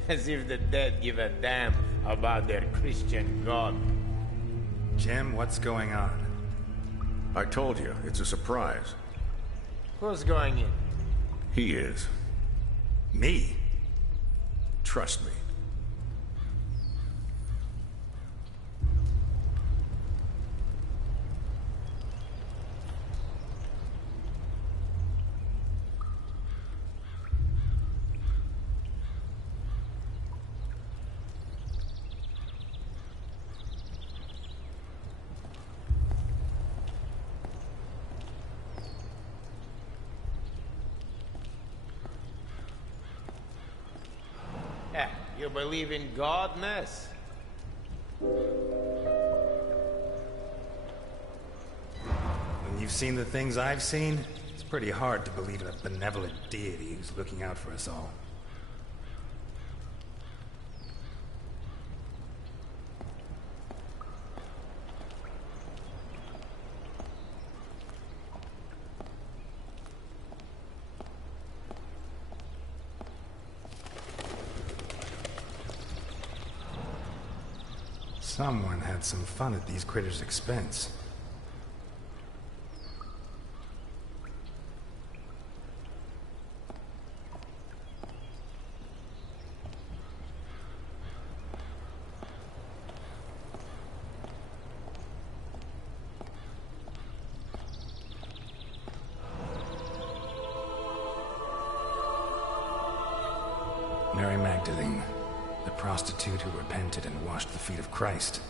As if the dead give a damn about their Christian God. Jim, what's going on? I told you, it's a surprise. Who's going in? He is. Me? Trust me. You believe in God, Ness? When you've seen the things I've seen, it's pretty hard to believe in a benevolent deity who's looking out for us all. Someone had some fun at these critters' expense. Mary Magdalene. repented and washed the feet of Christ.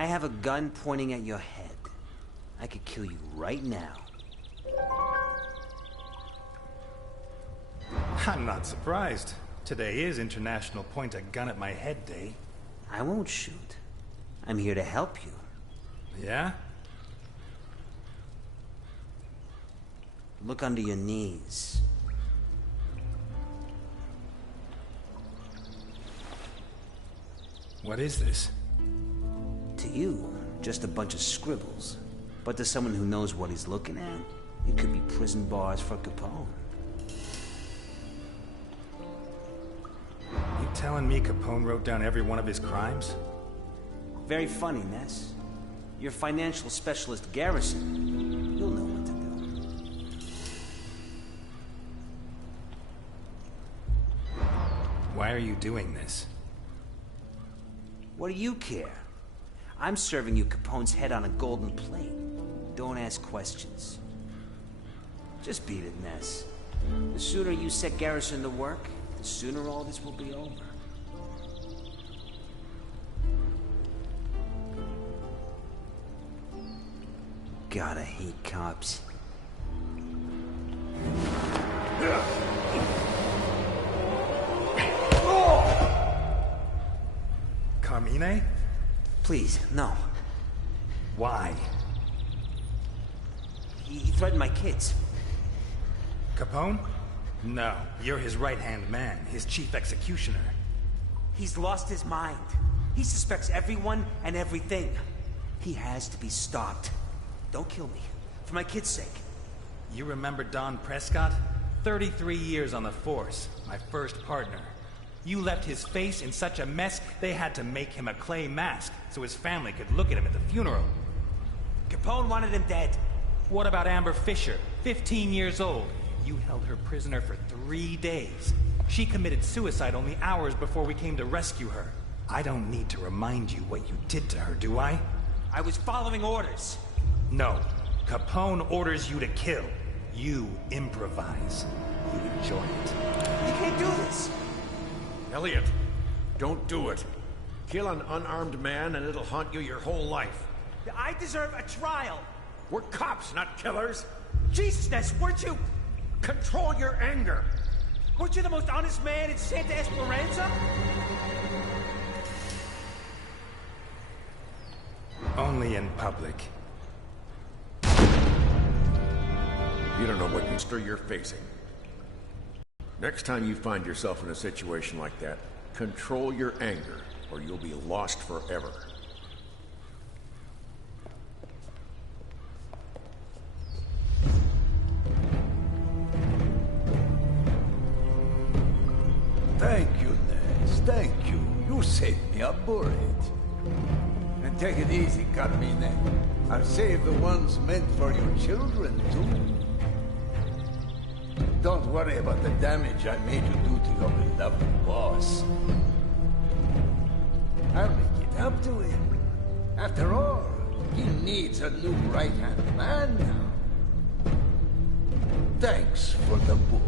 I have a gun pointing at your head. I could kill you right now. I'm not surprised. Today is International Point a Gun at My Head Day. I won't shoot. I'm here to help you. Yeah? Look under your knees. What is this? To you, just a bunch of scribbles. But to someone who knows what he's looking at, it could be prison bars for Capone. You telling me Capone wrote down every one of his crimes? Very funny, Ness. Your financial specialist, Garrison, he'll know what to do. Why are you doing this? What do you care? I'm serving you Capone's head on a golden plate. Don't ask questions. Just beat it, Ness. The sooner you set Garrison to work, the sooner all this will be over. Gotta hate cops. Carmine? Please, no. Why? He threatened my kids. Capone? No, you're his right-hand man, his chief executioner. He's lost his mind. He suspects everyone and everything. He has to be stopped. Don't kill me. For my kids' sake. You remember Don Prescott? 33 years on the force, my first partner. You left his face in such a mess, they had to make him a clay mask so his family could look at him at the funeral. Capone wanted him dead. What about Amber Fisher, 15 years old? You held her prisoner for 3 days. She committed suicide only hours before we came to rescue her. I don't need to remind you what you did to her, do I? I was following orders. No. Capone orders you to kill. You improvise. You enjoy it. You can't do this. Elliot, don't do it. Kill an unarmed man and it'll haunt you your whole life. I deserve a trial. We're cops, not killers. Jesus, Ness, weren't you... Control your anger. Weren't you the most honest man in Santa Esperanza? Only in public. You don't know what monster you're facing. Next time you find yourself in a situation like that, control your anger, or you'll be lost forever. Thank you, Ness. Thank you. You saved me a bullet. And take it easy, Carmine. I'll save the ones meant for your children, too. Don't worry about the damage I made you do to your beloved boss. I'll make it up to him. After all, he needs a new right-hand man now. Thanks for the book.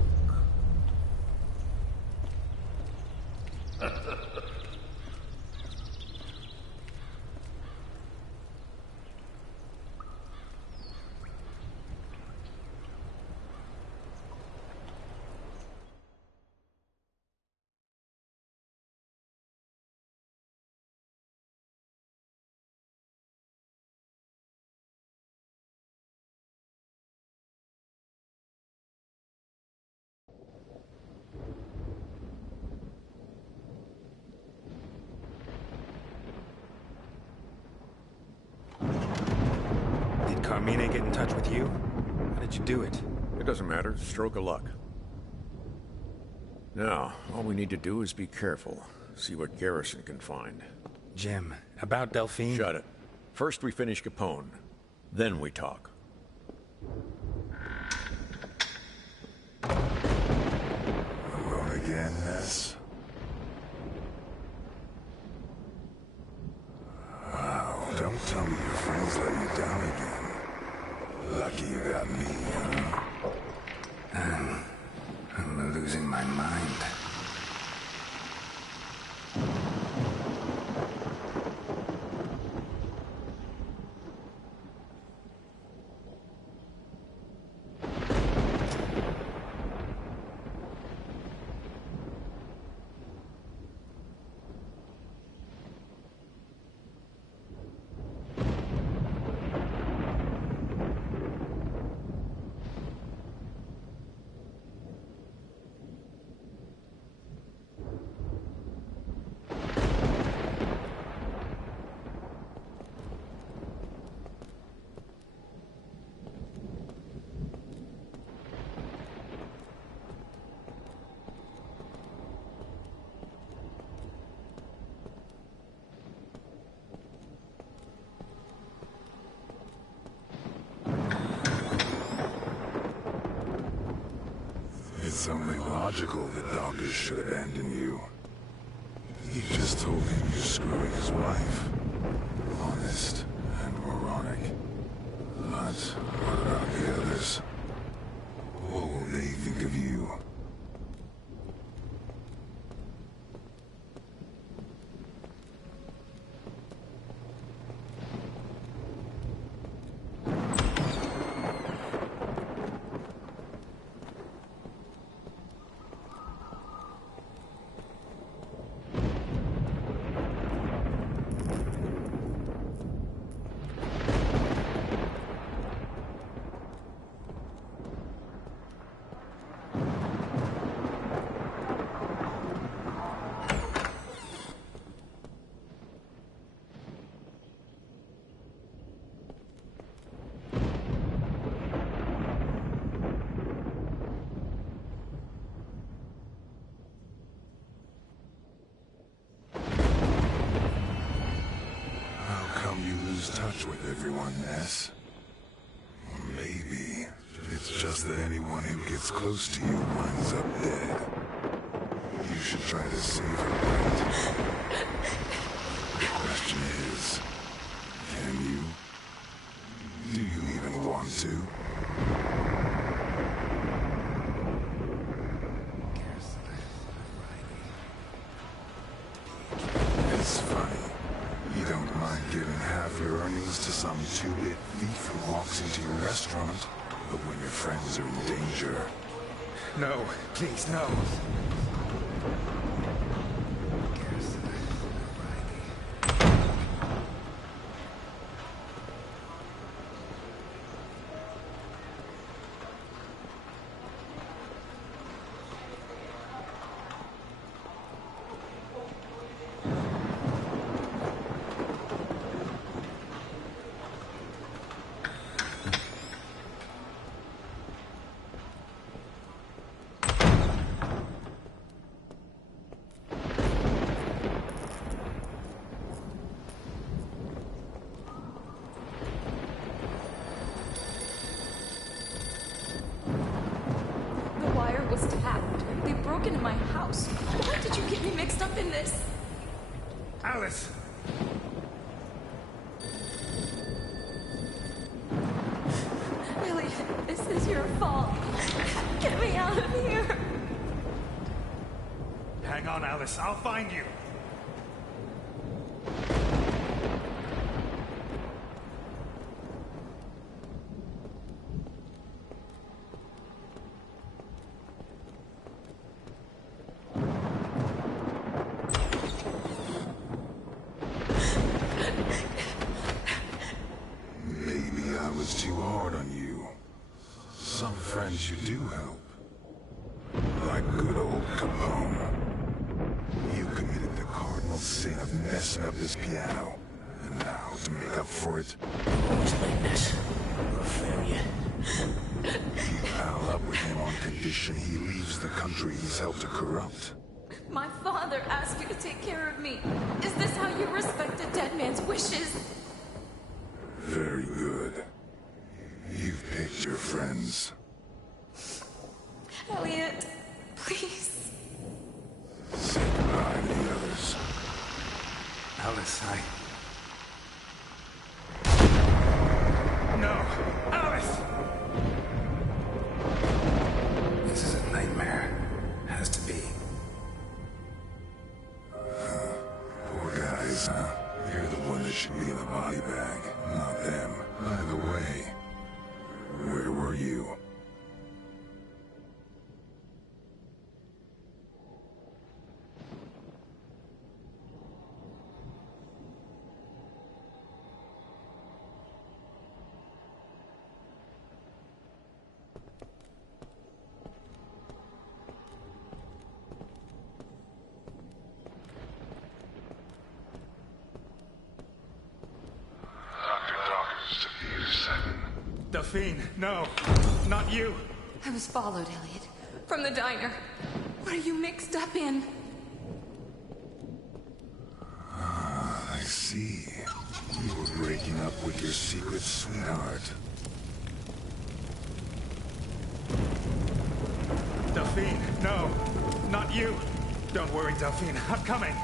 Did Carmine get in touch with you? How did you do it? It doesn't matter. Stroke of luck. Now, all we need to do is be careful. See what Garrison can find. Jim, about Delphine? Shut it. First we finish Capone. Then we talk. Alone again, Ness? Wow, don't tell me your friends let you down again. Lucky you got me, huh? I'm losing my mind. It's only logical that Dawkins should abandon you. You just told him you're screwing his wife. Honest and moronic. But what about the others? What will they think of you? Touch with everyone, Ness. Maybe it's just that anyone who gets close to you winds up dead. You should try to save her, right? The question is, can you? Do you even want to? It's funny. You don't mind giving half your earnings to some two-bit thief who walks into your restaurant, but when your friends are in danger... No, please, no. Was tapped. They broke into my house. Why did you get me mixed up in this? Alice! Really, this is your fault. Get me out of here. Hang on, Alice. I'll find you. Too hard on you. Some friends you do help. Like good old Capone. You committed the cardinal sin of messing up this piano. And now, to make up for it... Always like this. You're a failure. You pal up with him on condition he leaves the country he's helped to corrupt. My father asked you to take care of me. Is this how you respect a dead man's wishes? Very good. You've picked your friends. Elliot, please. Say goodbye to the others. Alice, No! Alice! This is a nightmare. Has to be. Poor guys, huh? You're the one that should be in the body bag, not them. By the way, where were you? Delphine, no, not you. I was followed, Elliot, from the diner. What are you mixed up in? Ah, I see. You were breaking up with your secret sweetheart. Delphine. No, not you. Don't worry, Delphine. I'm coming.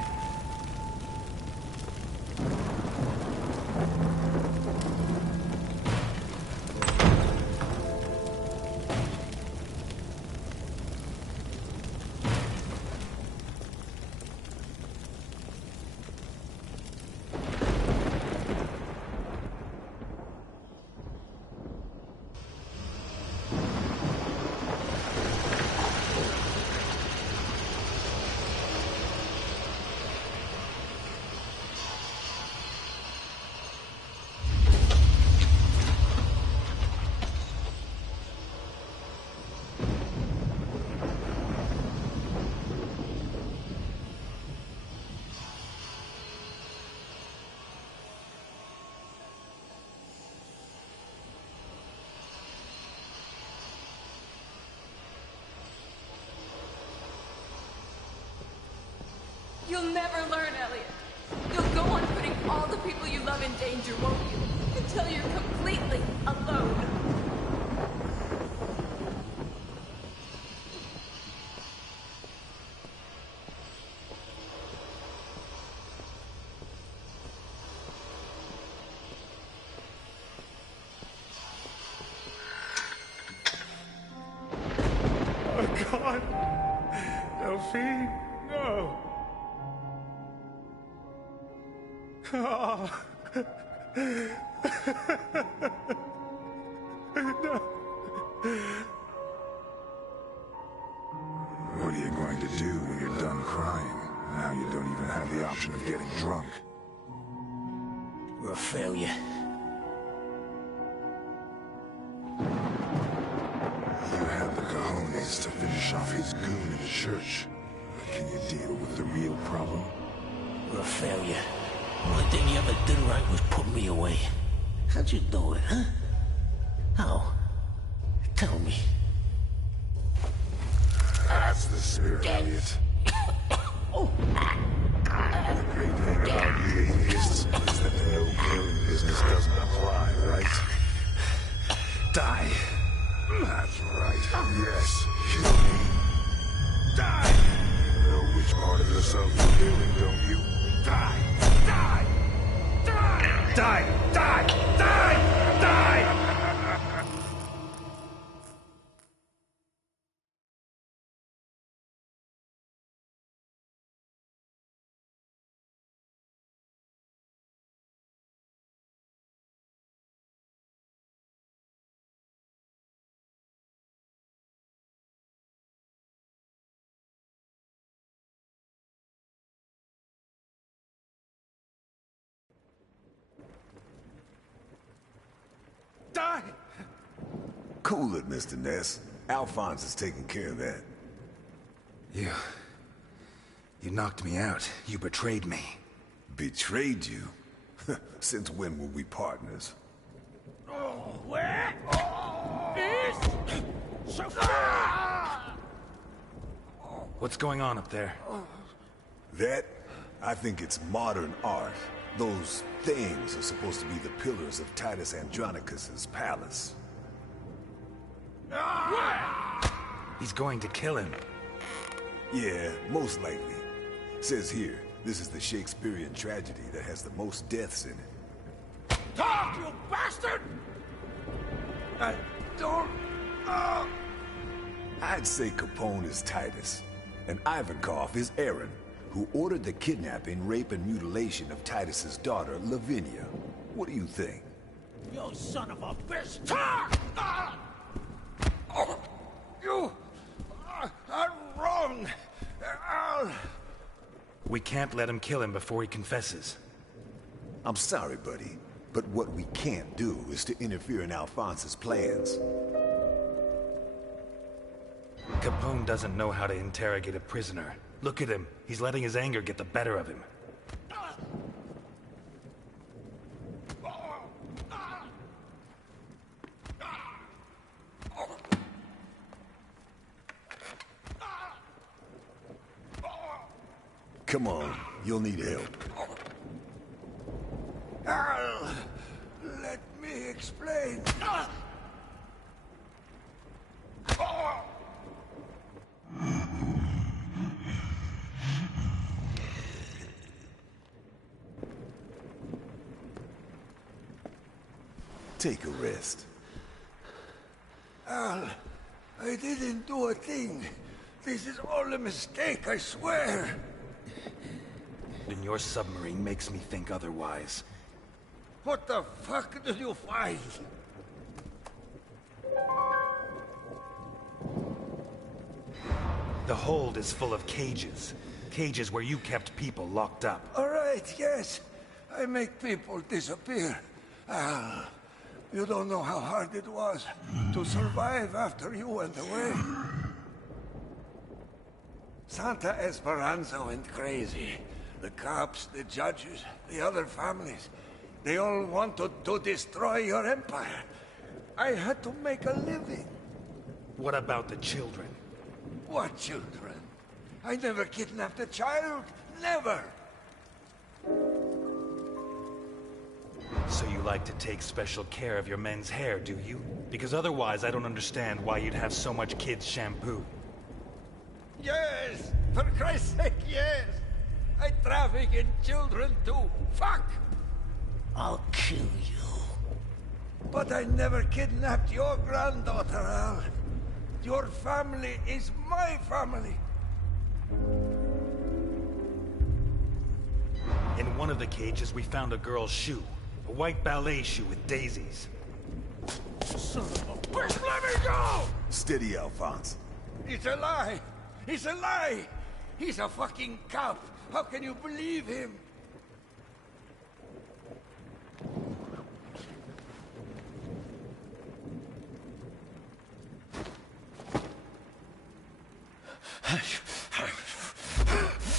You'll never learn, Elliot. You'll go on putting all the people you love in danger, won't you? Until you're completely alone. Oh, God. Delphine, no. Oh. No. What are you going to do when you're done crying? Now you don't even have the option of getting drunk. We're a failure. You have the cojones to finish off his goon in the church. But can you deal with the real problem? We're a failure. Only thing you ever did right was put me away. How'd you do it, huh? How? Tell me. That's the spirit, Elliot. The great thing about you atheists is that the no-killing business doesn't apply, right? Die. That's right. Yes, kill me. Die! You know which part of yourself you're killing, don't you? Die! Die! Die! Die! Die! Die! Die! Die! Cool it, Mr. Ness. Alphonse is taking care of that. You knocked me out. You betrayed me. Betrayed you? Since when were we partners? Where is Sophia? What's going on up there? That? I think it's modern art. Those things are supposed to be the pillars of Titus Andronicus's palace. He's going to kill him. Yeah, most likely. Says here, this is the Shakespearean tragedy that has the most deaths in it. Talk, you bastard! I don't... I'd say Capone is Titus, and Ivankov is Aaron, who ordered the kidnapping, rape, and mutilation of Titus's daughter, Lavinia. What do you think? You son of a bitch! Talk! You are wrong. We can't let him kill him before he confesses. I'm sorry, buddy, but what we can't do is to interfere in Alphonse's plans. Capone doesn't know how to interrogate a prisoner. Look at him. He's letting his anger get the better of him. Come on, you'll need help. Let me explain. Take a rest. Al, I didn't do a thing. This is all a mistake, I swear. And your submarine makes me think otherwise. What the fuck did you find? The hold is full of cages. Cages where you kept people locked up. All right, yes. I make people disappear. Al, you don't know how hard it was to survive after you went away. Santa Esperanza went crazy. The cops, the judges, the other families, they all wanted to destroy your empire. I had to make a living. What about the children? What children? I never kidnapped a child. Never! So you like to take special care of your men's hair, do you? Because otherwise I don't understand why you'd have so much kids' shampoo. Yes! For Christ's sake, yes! I traffic in children too. Fuck! I'll kill you. But I never kidnapped your granddaughter, Al. Your family is my family. In one of the cages, we found a girl's shoe. A white ballet shoe with daisies. Son of a bitch, let me go! Steady, Alphonse. It's a lie! It's a lie! He's a fucking cop! How can you believe him?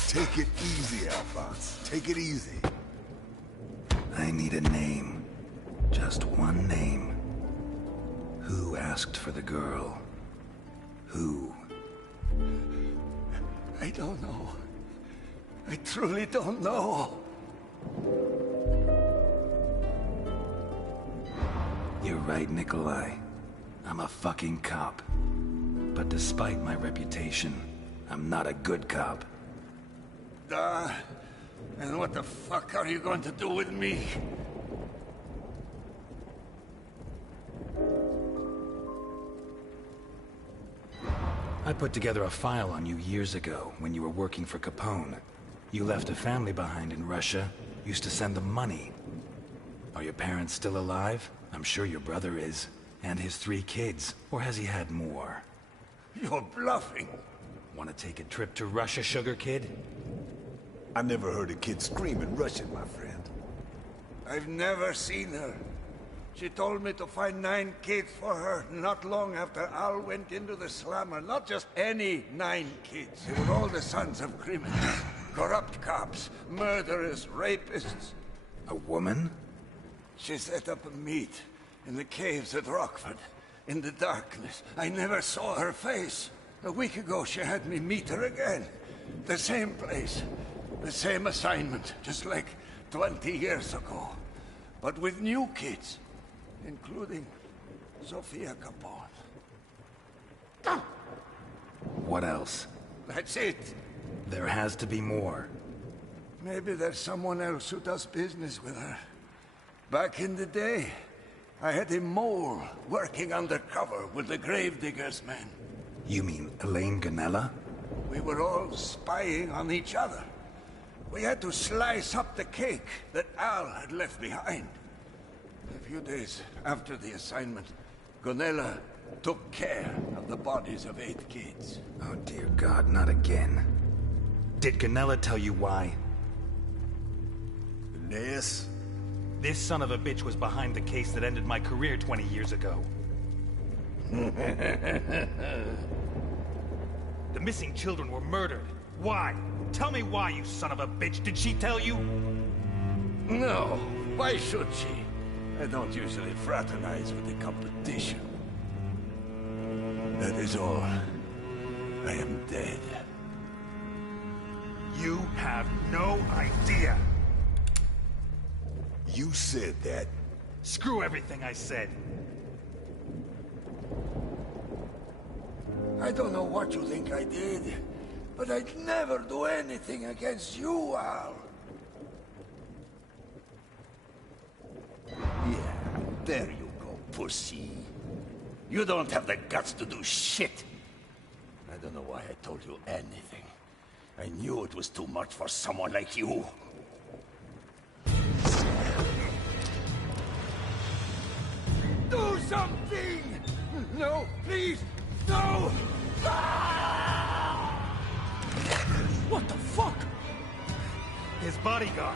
Take it easy, Alphonse. Take it easy. I need a name. Just one name. Who asked for the girl? Who? I don't know. I truly don't know. You're right, Nikolai. I'm a fucking cop. But despite my reputation, I'm not a good cop. And what the fuck are you going to do with me? I put together a file on you years ago when you were working for Capone. You left a family behind in Russia, used to send them money. Are your parents still alive? I'm sure your brother is. And his 3 kids. Or has he had more? You're bluffing. Want to take a trip to Russia, Sugar Kid? I never heard a kid scream in Russian, my friend. I've never seen her. She told me to find 9 kids for her not long after Al went into the slammer. Not just any 9 kids. They were all the sons of criminals. Corrupt cops, murderers, rapists. A woman? She set up a meet in the caves at Rockford. In the darkness. I never saw her face. A week ago she had me meet her again. The same place. The same assignment. Just like 20 years ago. But with new kids. Including Sofia Capone. What else? That's it. There has to be more. Maybe there's someone else who does business with her. Back in the day, I had a mole working undercover with the Gravediggers men. You mean Elaine Ganella? We were all spying on each other. We had to slice up the cake that Al had left behind. A few days after the assignment, Ganella took care of the bodies of 8 kids. Oh dear God, not again. Did Ganella tell you why? Yes? This son of a bitch was behind the case that ended my career 20 years ago. The missing children were murdered. Why? Tell me why, you son of a bitch. Did she tell you? No. Why should she? I don't usually fraternize with the competition. That is all. I am dead. You have no idea. You said that. Screw everything I said. I don't know what you think I did, but I'd never do anything against you, Al. Yeah, there you pussy. You don't have the guts to do shit. I don't know why I told you anything. I knew it was too much for someone like you. Do something! No, please, no! What the fuck? His bodyguard.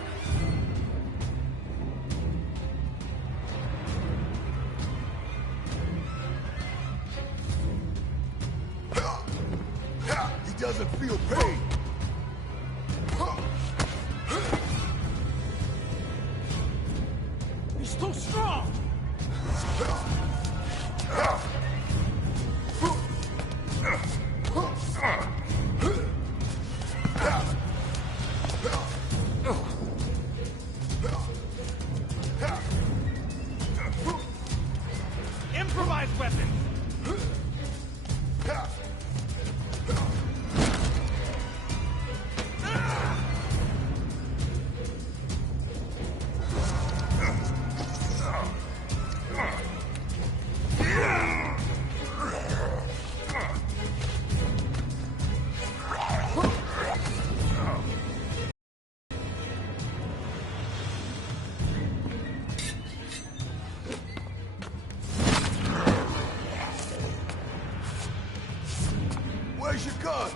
He doesn't feel pain. He's too strong! Improvised weapons! Where's your gun?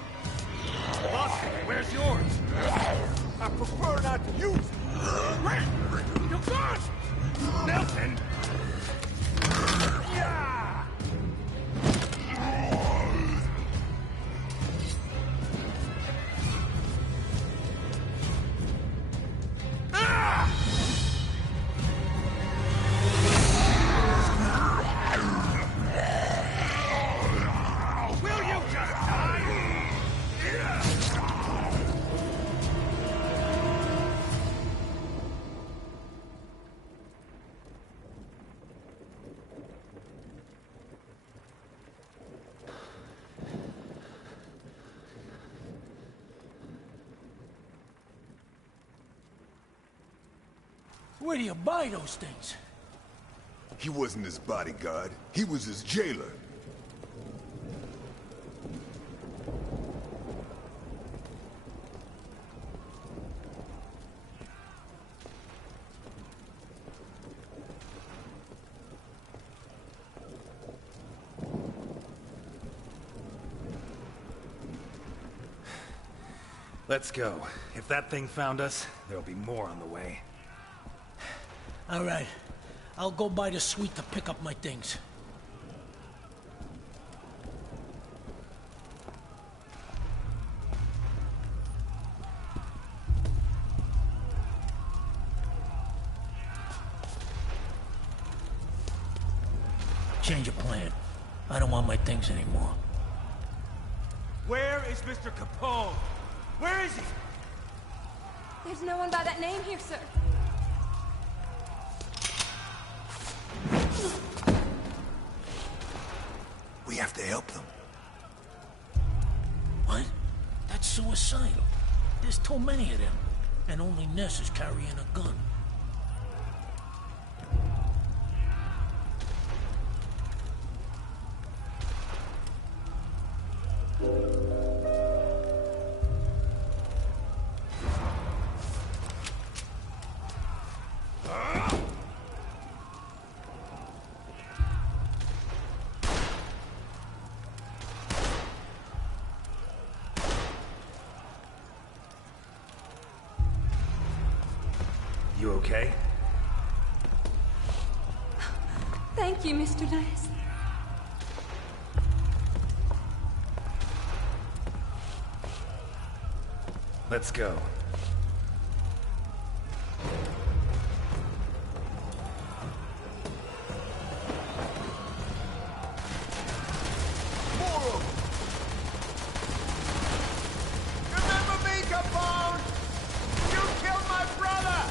Boss, where's yours? I prefer not to use it. Your gun! Nelson! Will you just die? Where do you buy those things? He wasn't his bodyguard. He was his jailer. Let's go. If that thing found us, there'll be more on the way. All right. I'll go by the suite to pick up my things. Change of plan. I don't want my things anymore. Where is Mr. Capone? Where is he? There's no one by that name here, sir. We have to help them. What? That's suicidal. There's too many of them. And only Ness is carrying a gun. You okay? Thank you, Mr. Ness. Let's go. Remember me, Capone? You killed my brother!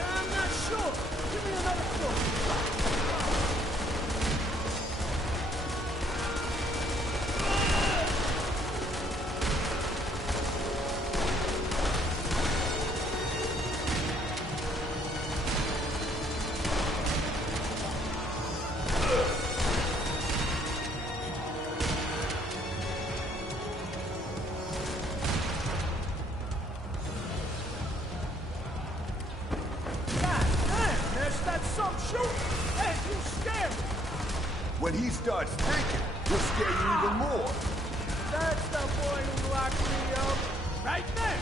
I'm not sure. Give me another quote. shoot, and you scare me. When he starts thinking, he'll scare you even more. That's the boy who locked me up. Right there.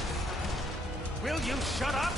Will you shut up?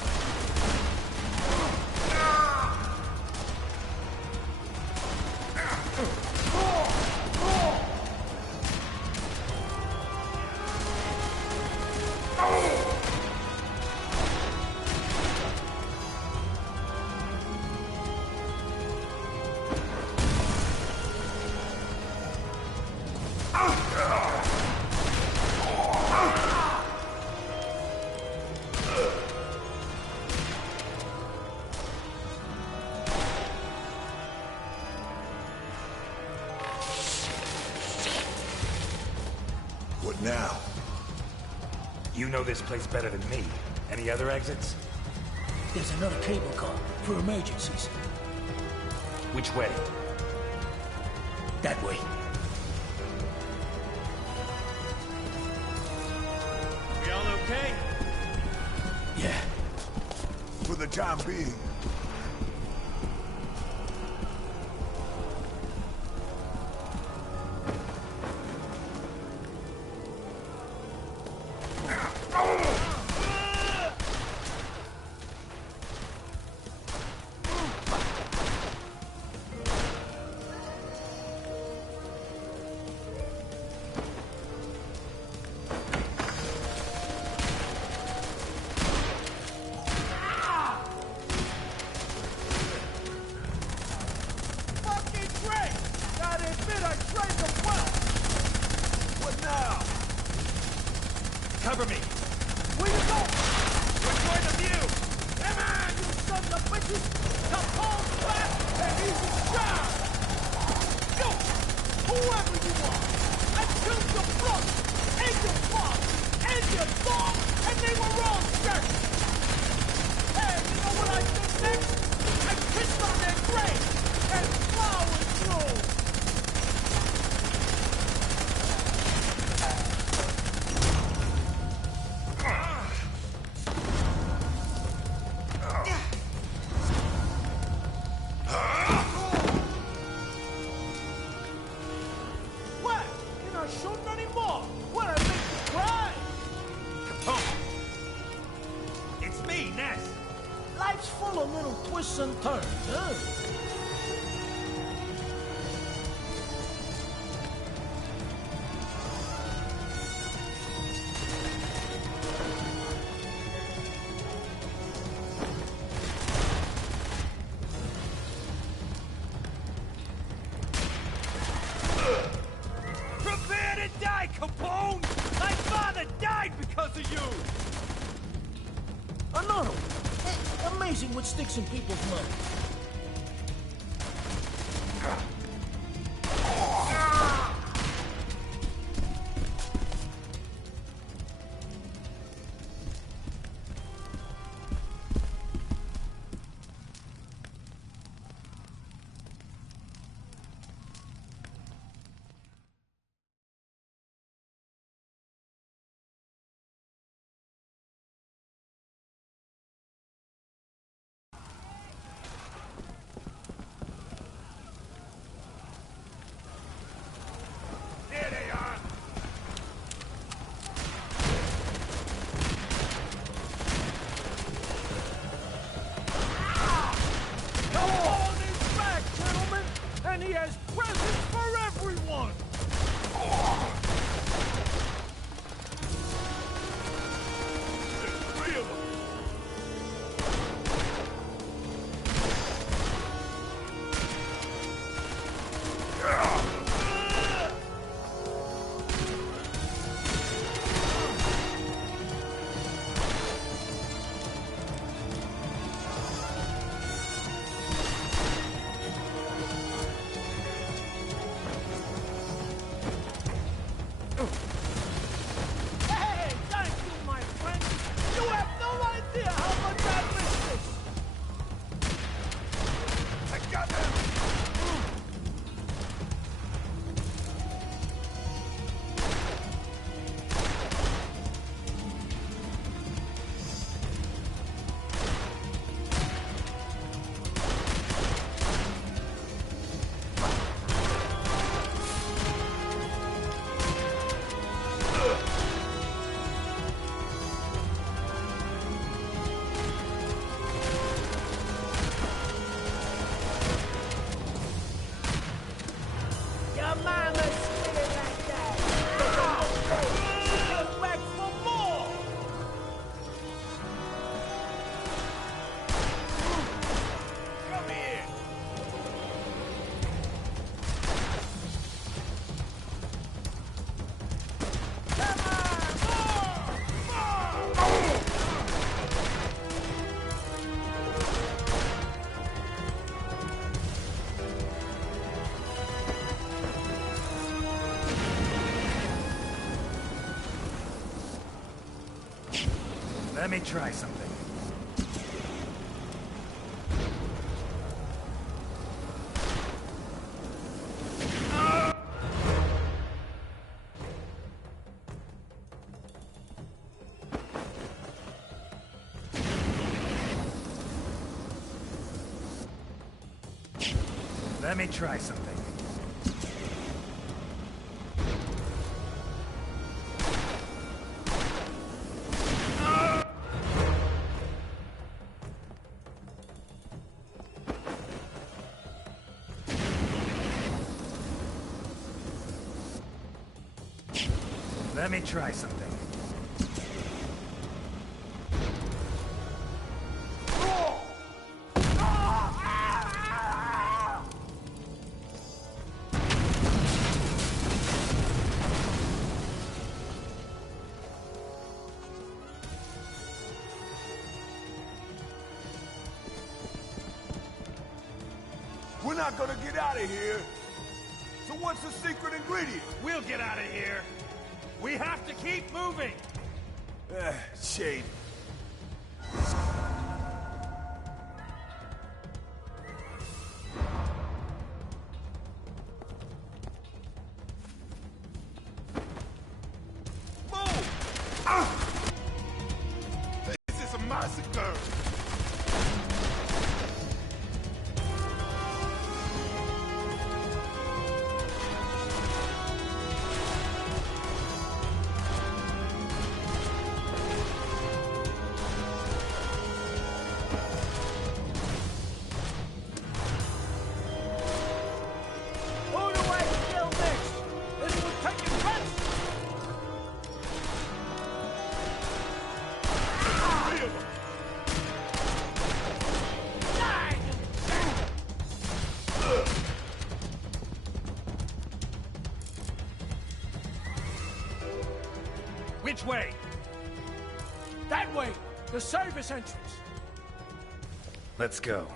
What now? You know this place better than me. Any other exits? There's another cable car for emergencies. Which way? That way. We all okay? Yeah. For the time being. Cover me! Where you go? Enjoy the view! Come on, you sons of bitches! Capone's back and he's in charge! Yo! Whoever you are! I killed your brother, and your father, and your dog, and they were all dead! Hey, you know what I did next? I pissed on their grave, and flowers grew! Life's full of little twists and turns, huh? Prepare to die, Capone! My father died because of you! Another one. Amazing what sticks in people's minds. He has presents for everyone! There's 3 of them! Hey, thank you, my friend! You have no idea how much I miss this! I got him! Let me try something. Let me try something. Let me try something. We're not gonna get out of here. So what's the secret ingredient? We'll get out of here. We have to keep moving. Shade. Move! This is a massacre. Which way? That way! The service entrance! Let's go.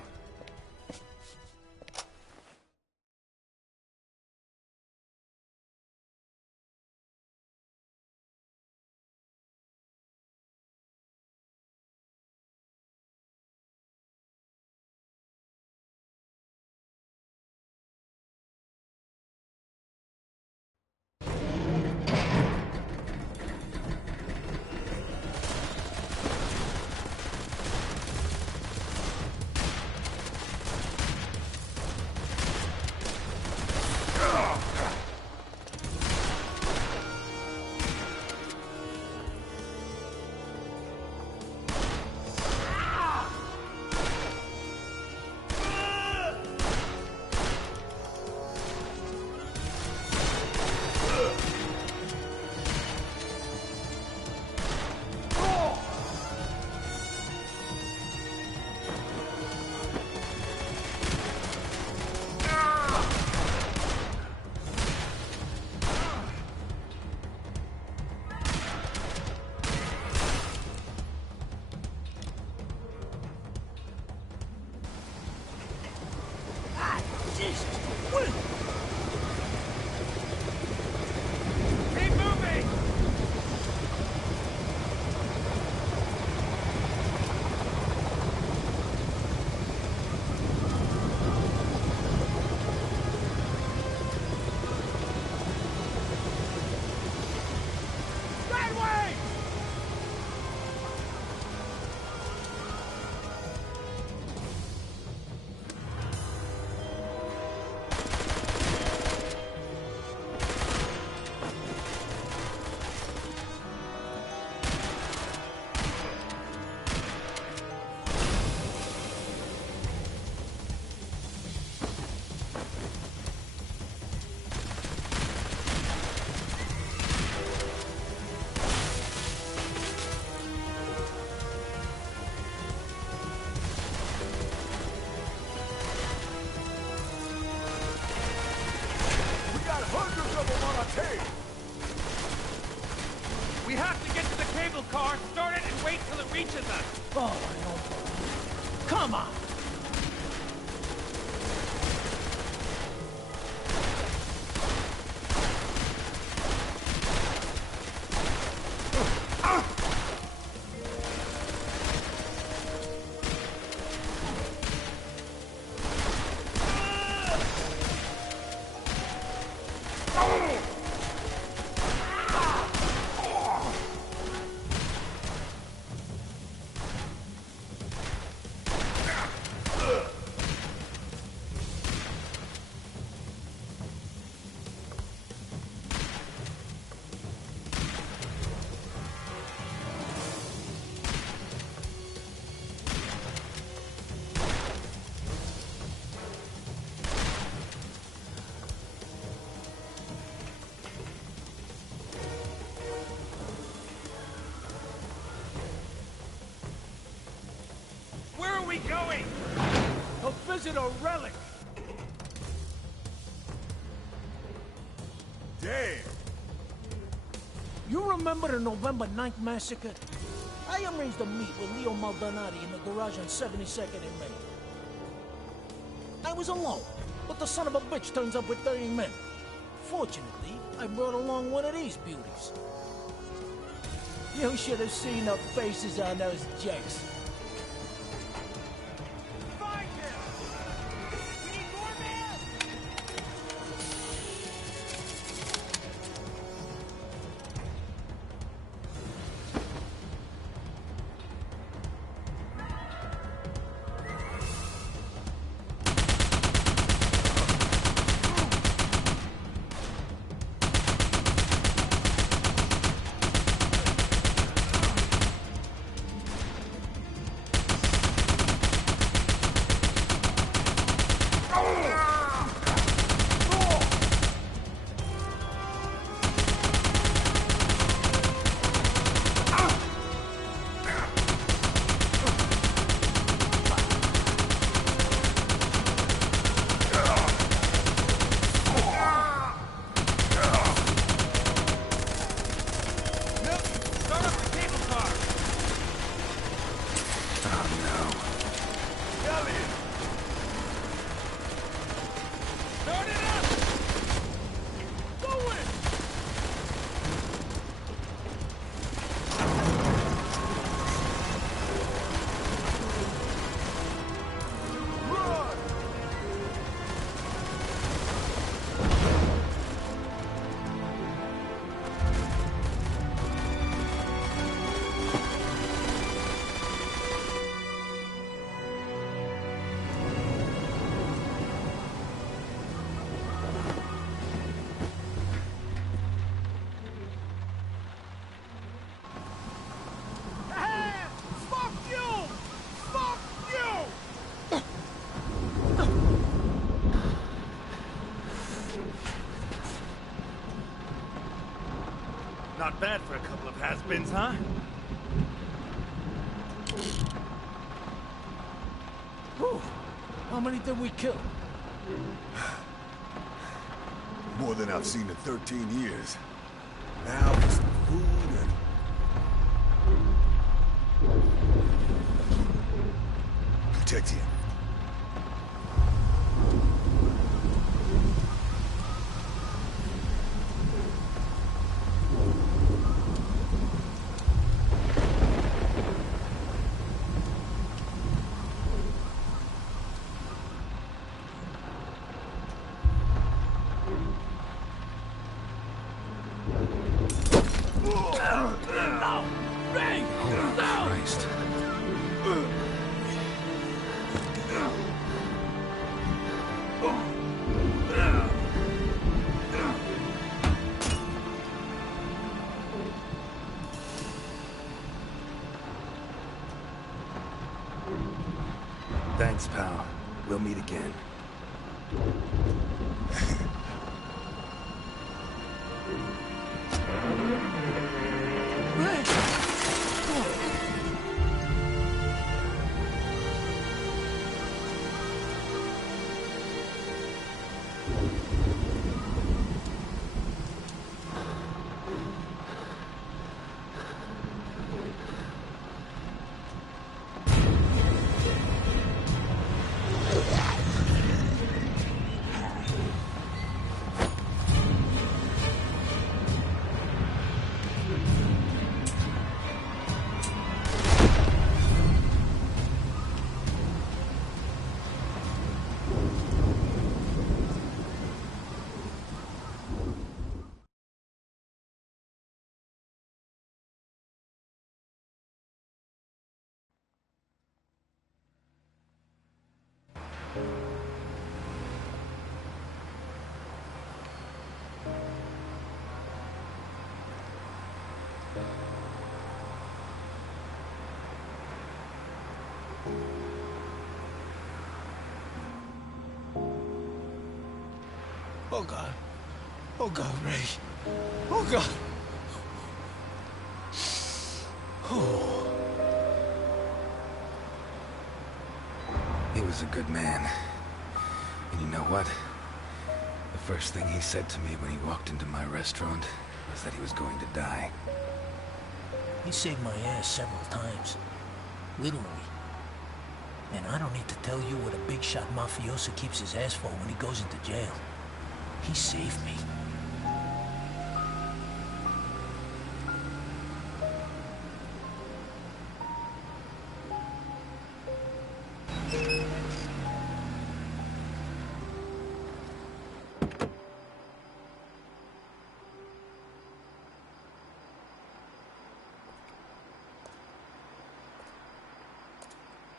it a relic. Damn! You remember the November 9th massacre? I arranged a meet with Leo Maldonati in the garage on 72nd and Main. I was alone, but the son of a bitch turns up with 30 men. Fortunately, I brought along one of these beauties. You should have seen the faces on those jacks. Find him! We need more men! Not bad for a couple of has-beens, huh? Whew. How many did we kill? More than I've seen in 13 years. Now, with some food and... Protect him. Thanks, pal. We'll meet again. Oh, God. Oh, God, Ray. Oh, God. Oh. He was a good man. And you know what? The first thing he said to me when he walked into my restaurant was that he was going to die. He saved my ass several times. Literally. And I don't need to tell you what a big shot mafioso keeps his ass for when he goes into jail. He saved me.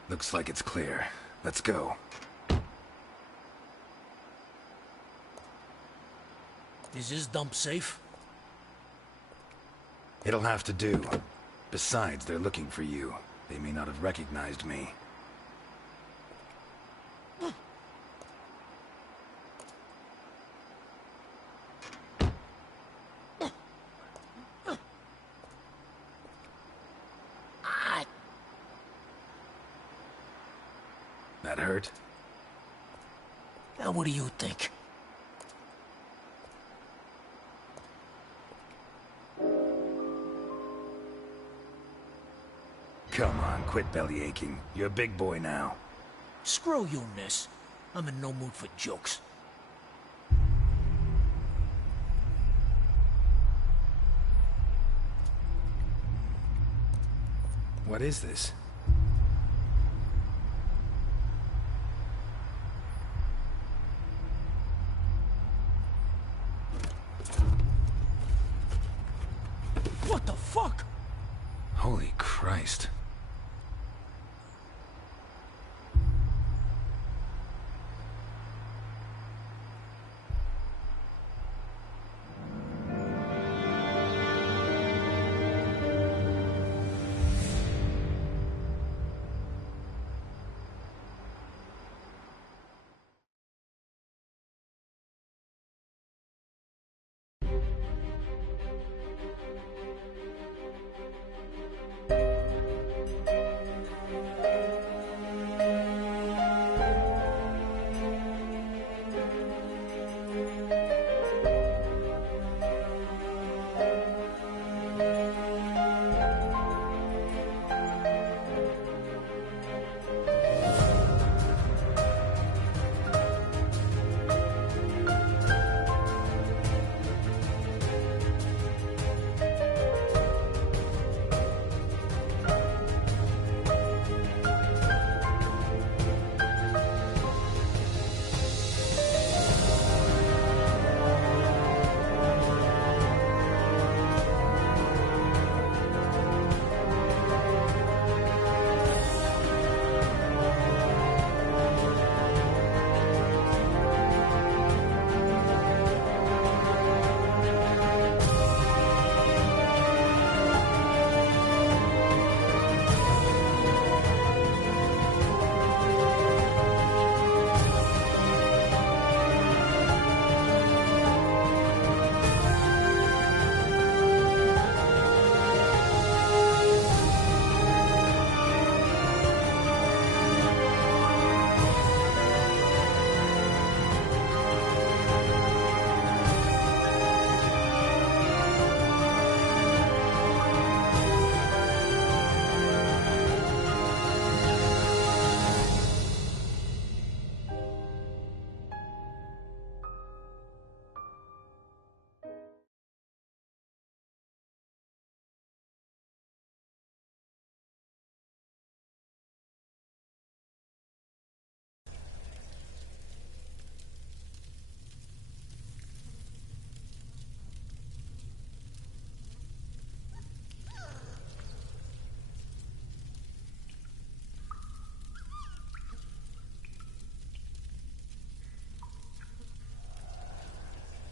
Looks like it's clear. Let's go. Is this dump safe? It'll have to do. Besides, they're looking for you. They may not have recognized me. That hurt? Now what do you think? Come on, quit belly aching. You're a big boy now. Screw you, miss. I'm in no mood for jokes. What is this? What the fuck? Holy Christ.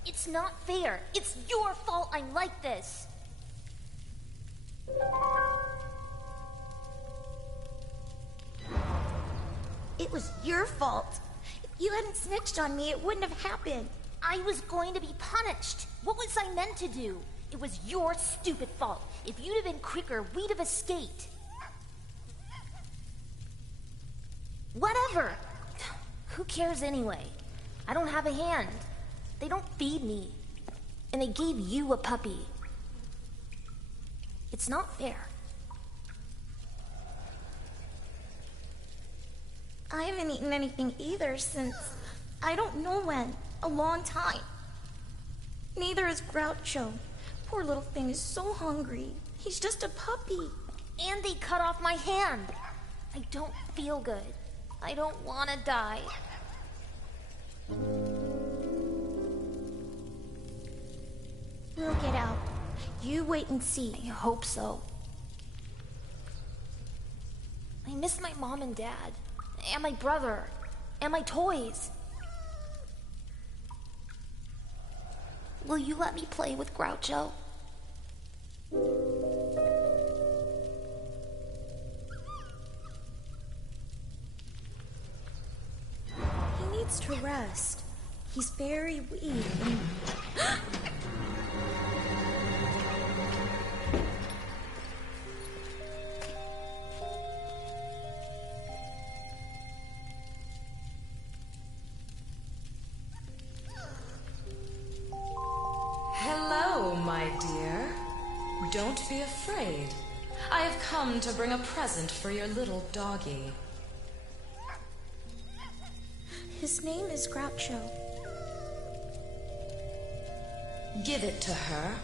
It's not fair. It's your fault I'm like this. It was your fault. If you hadn't snitched on me, it wouldn't have happened. I was going to be punished. What was I meant to do? It was your stupid fault. If you'd have been quicker, we'd have escaped. Whatever. Who cares anyway? I don't have a hand. They don't feed me. And they gave you a puppy. It's not fair. I haven't eaten anything either since... I don't know when. A long time. Neither is Groucho. Poor little thing is so hungry. He's just a puppy. And they cut off my hand. I don't feel good. I don't want to die. We'll get out. You wait and see. I hope so. I miss my mom and dad. And my brother. And my toys. Will you let me play with Groucho? He needs to rest. He's very weak and... Hello, my dear. Don't be afraid. I have come to bring a present for your little doggy. His name is Groucho. Give it to her.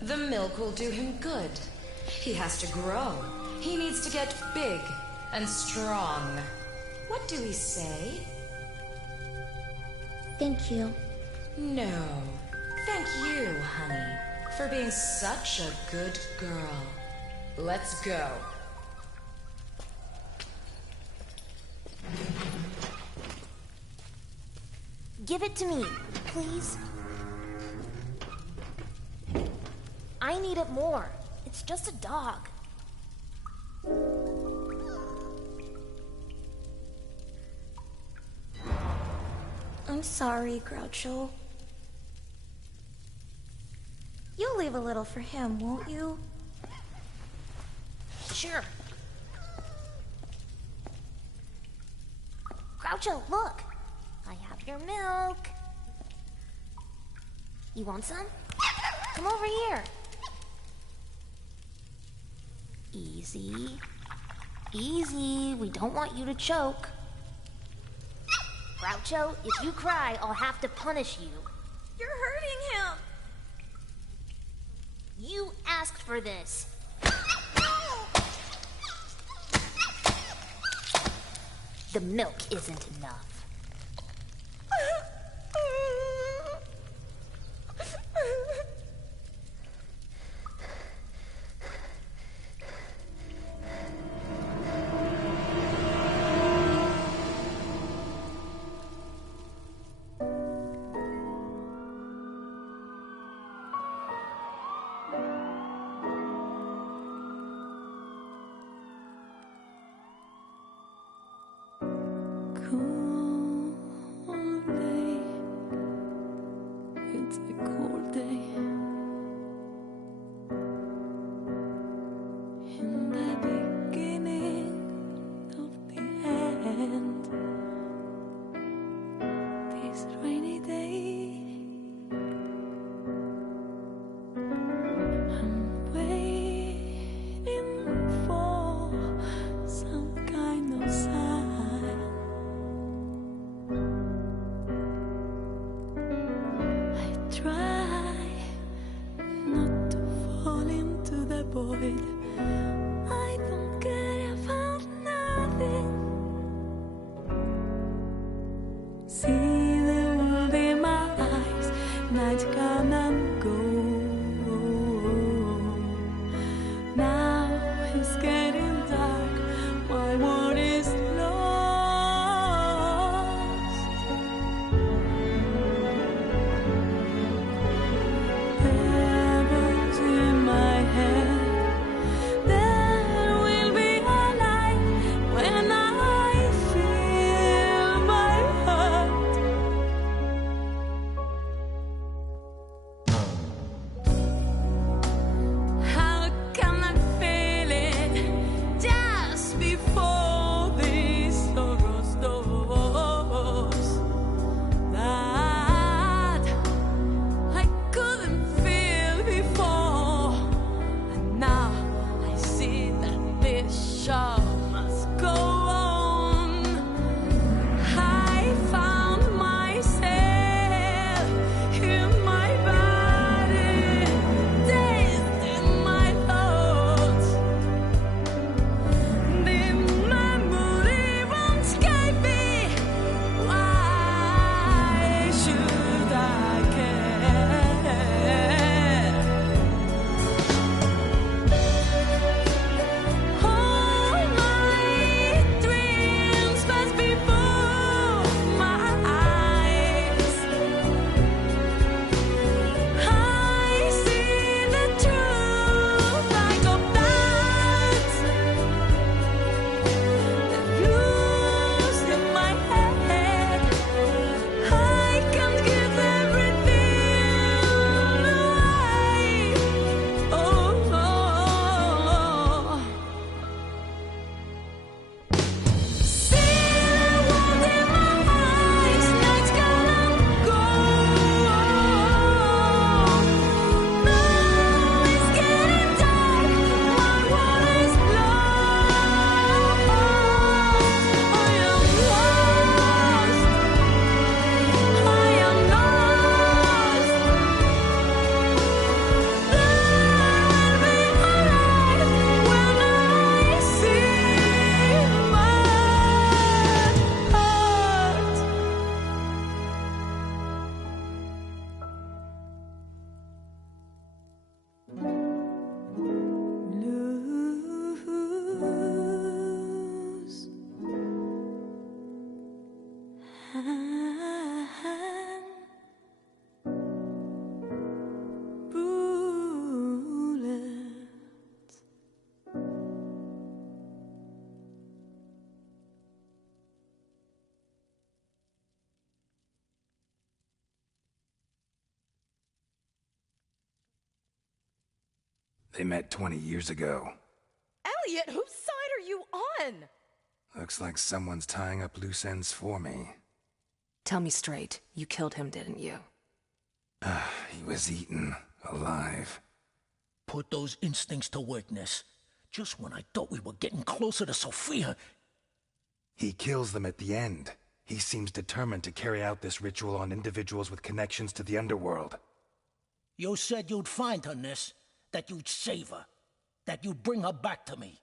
The milk will do him good. He has to grow. He needs to get big and strong. What do we say? Thank you. No. Thank you, honey, for being such a good girl. Let's go. Give it to me, please. I need it more. It's just a dog. I'm sorry, Groucho. You'll leave a little for him, won't you? Sure. Groucho, look! I have your milk. You want some? Come over here. Easy. Easy. We don't want you to choke. Groucho, if you cry, I'll have to punish you. You're hurting him. You asked for this. The milk isn't enough. It's a cold day. In the beginning of the end, this rainy day, I'm waiting for some kind of sign. I try not to fall into the void. I don't care about nothing. See the world in my eyes, night come and go. Now it's getting dark, my world is lost. Heaven's in my head. There will be a light when I feel my heart. They met 20 years ago. Elliot, whose side are you on? Looks like someone's tying up loose ends for me. Tell me straight. You killed him, didn't you? He was eaten, alive. Put those instincts to work, Ness. Just when I thought we were getting closer to Sophia... He kills them at the end. He seems determined to carry out this ritual on individuals with connections to the underworld. You said you'd find her, Ness. That you'd save her. That you'd bring her back to me.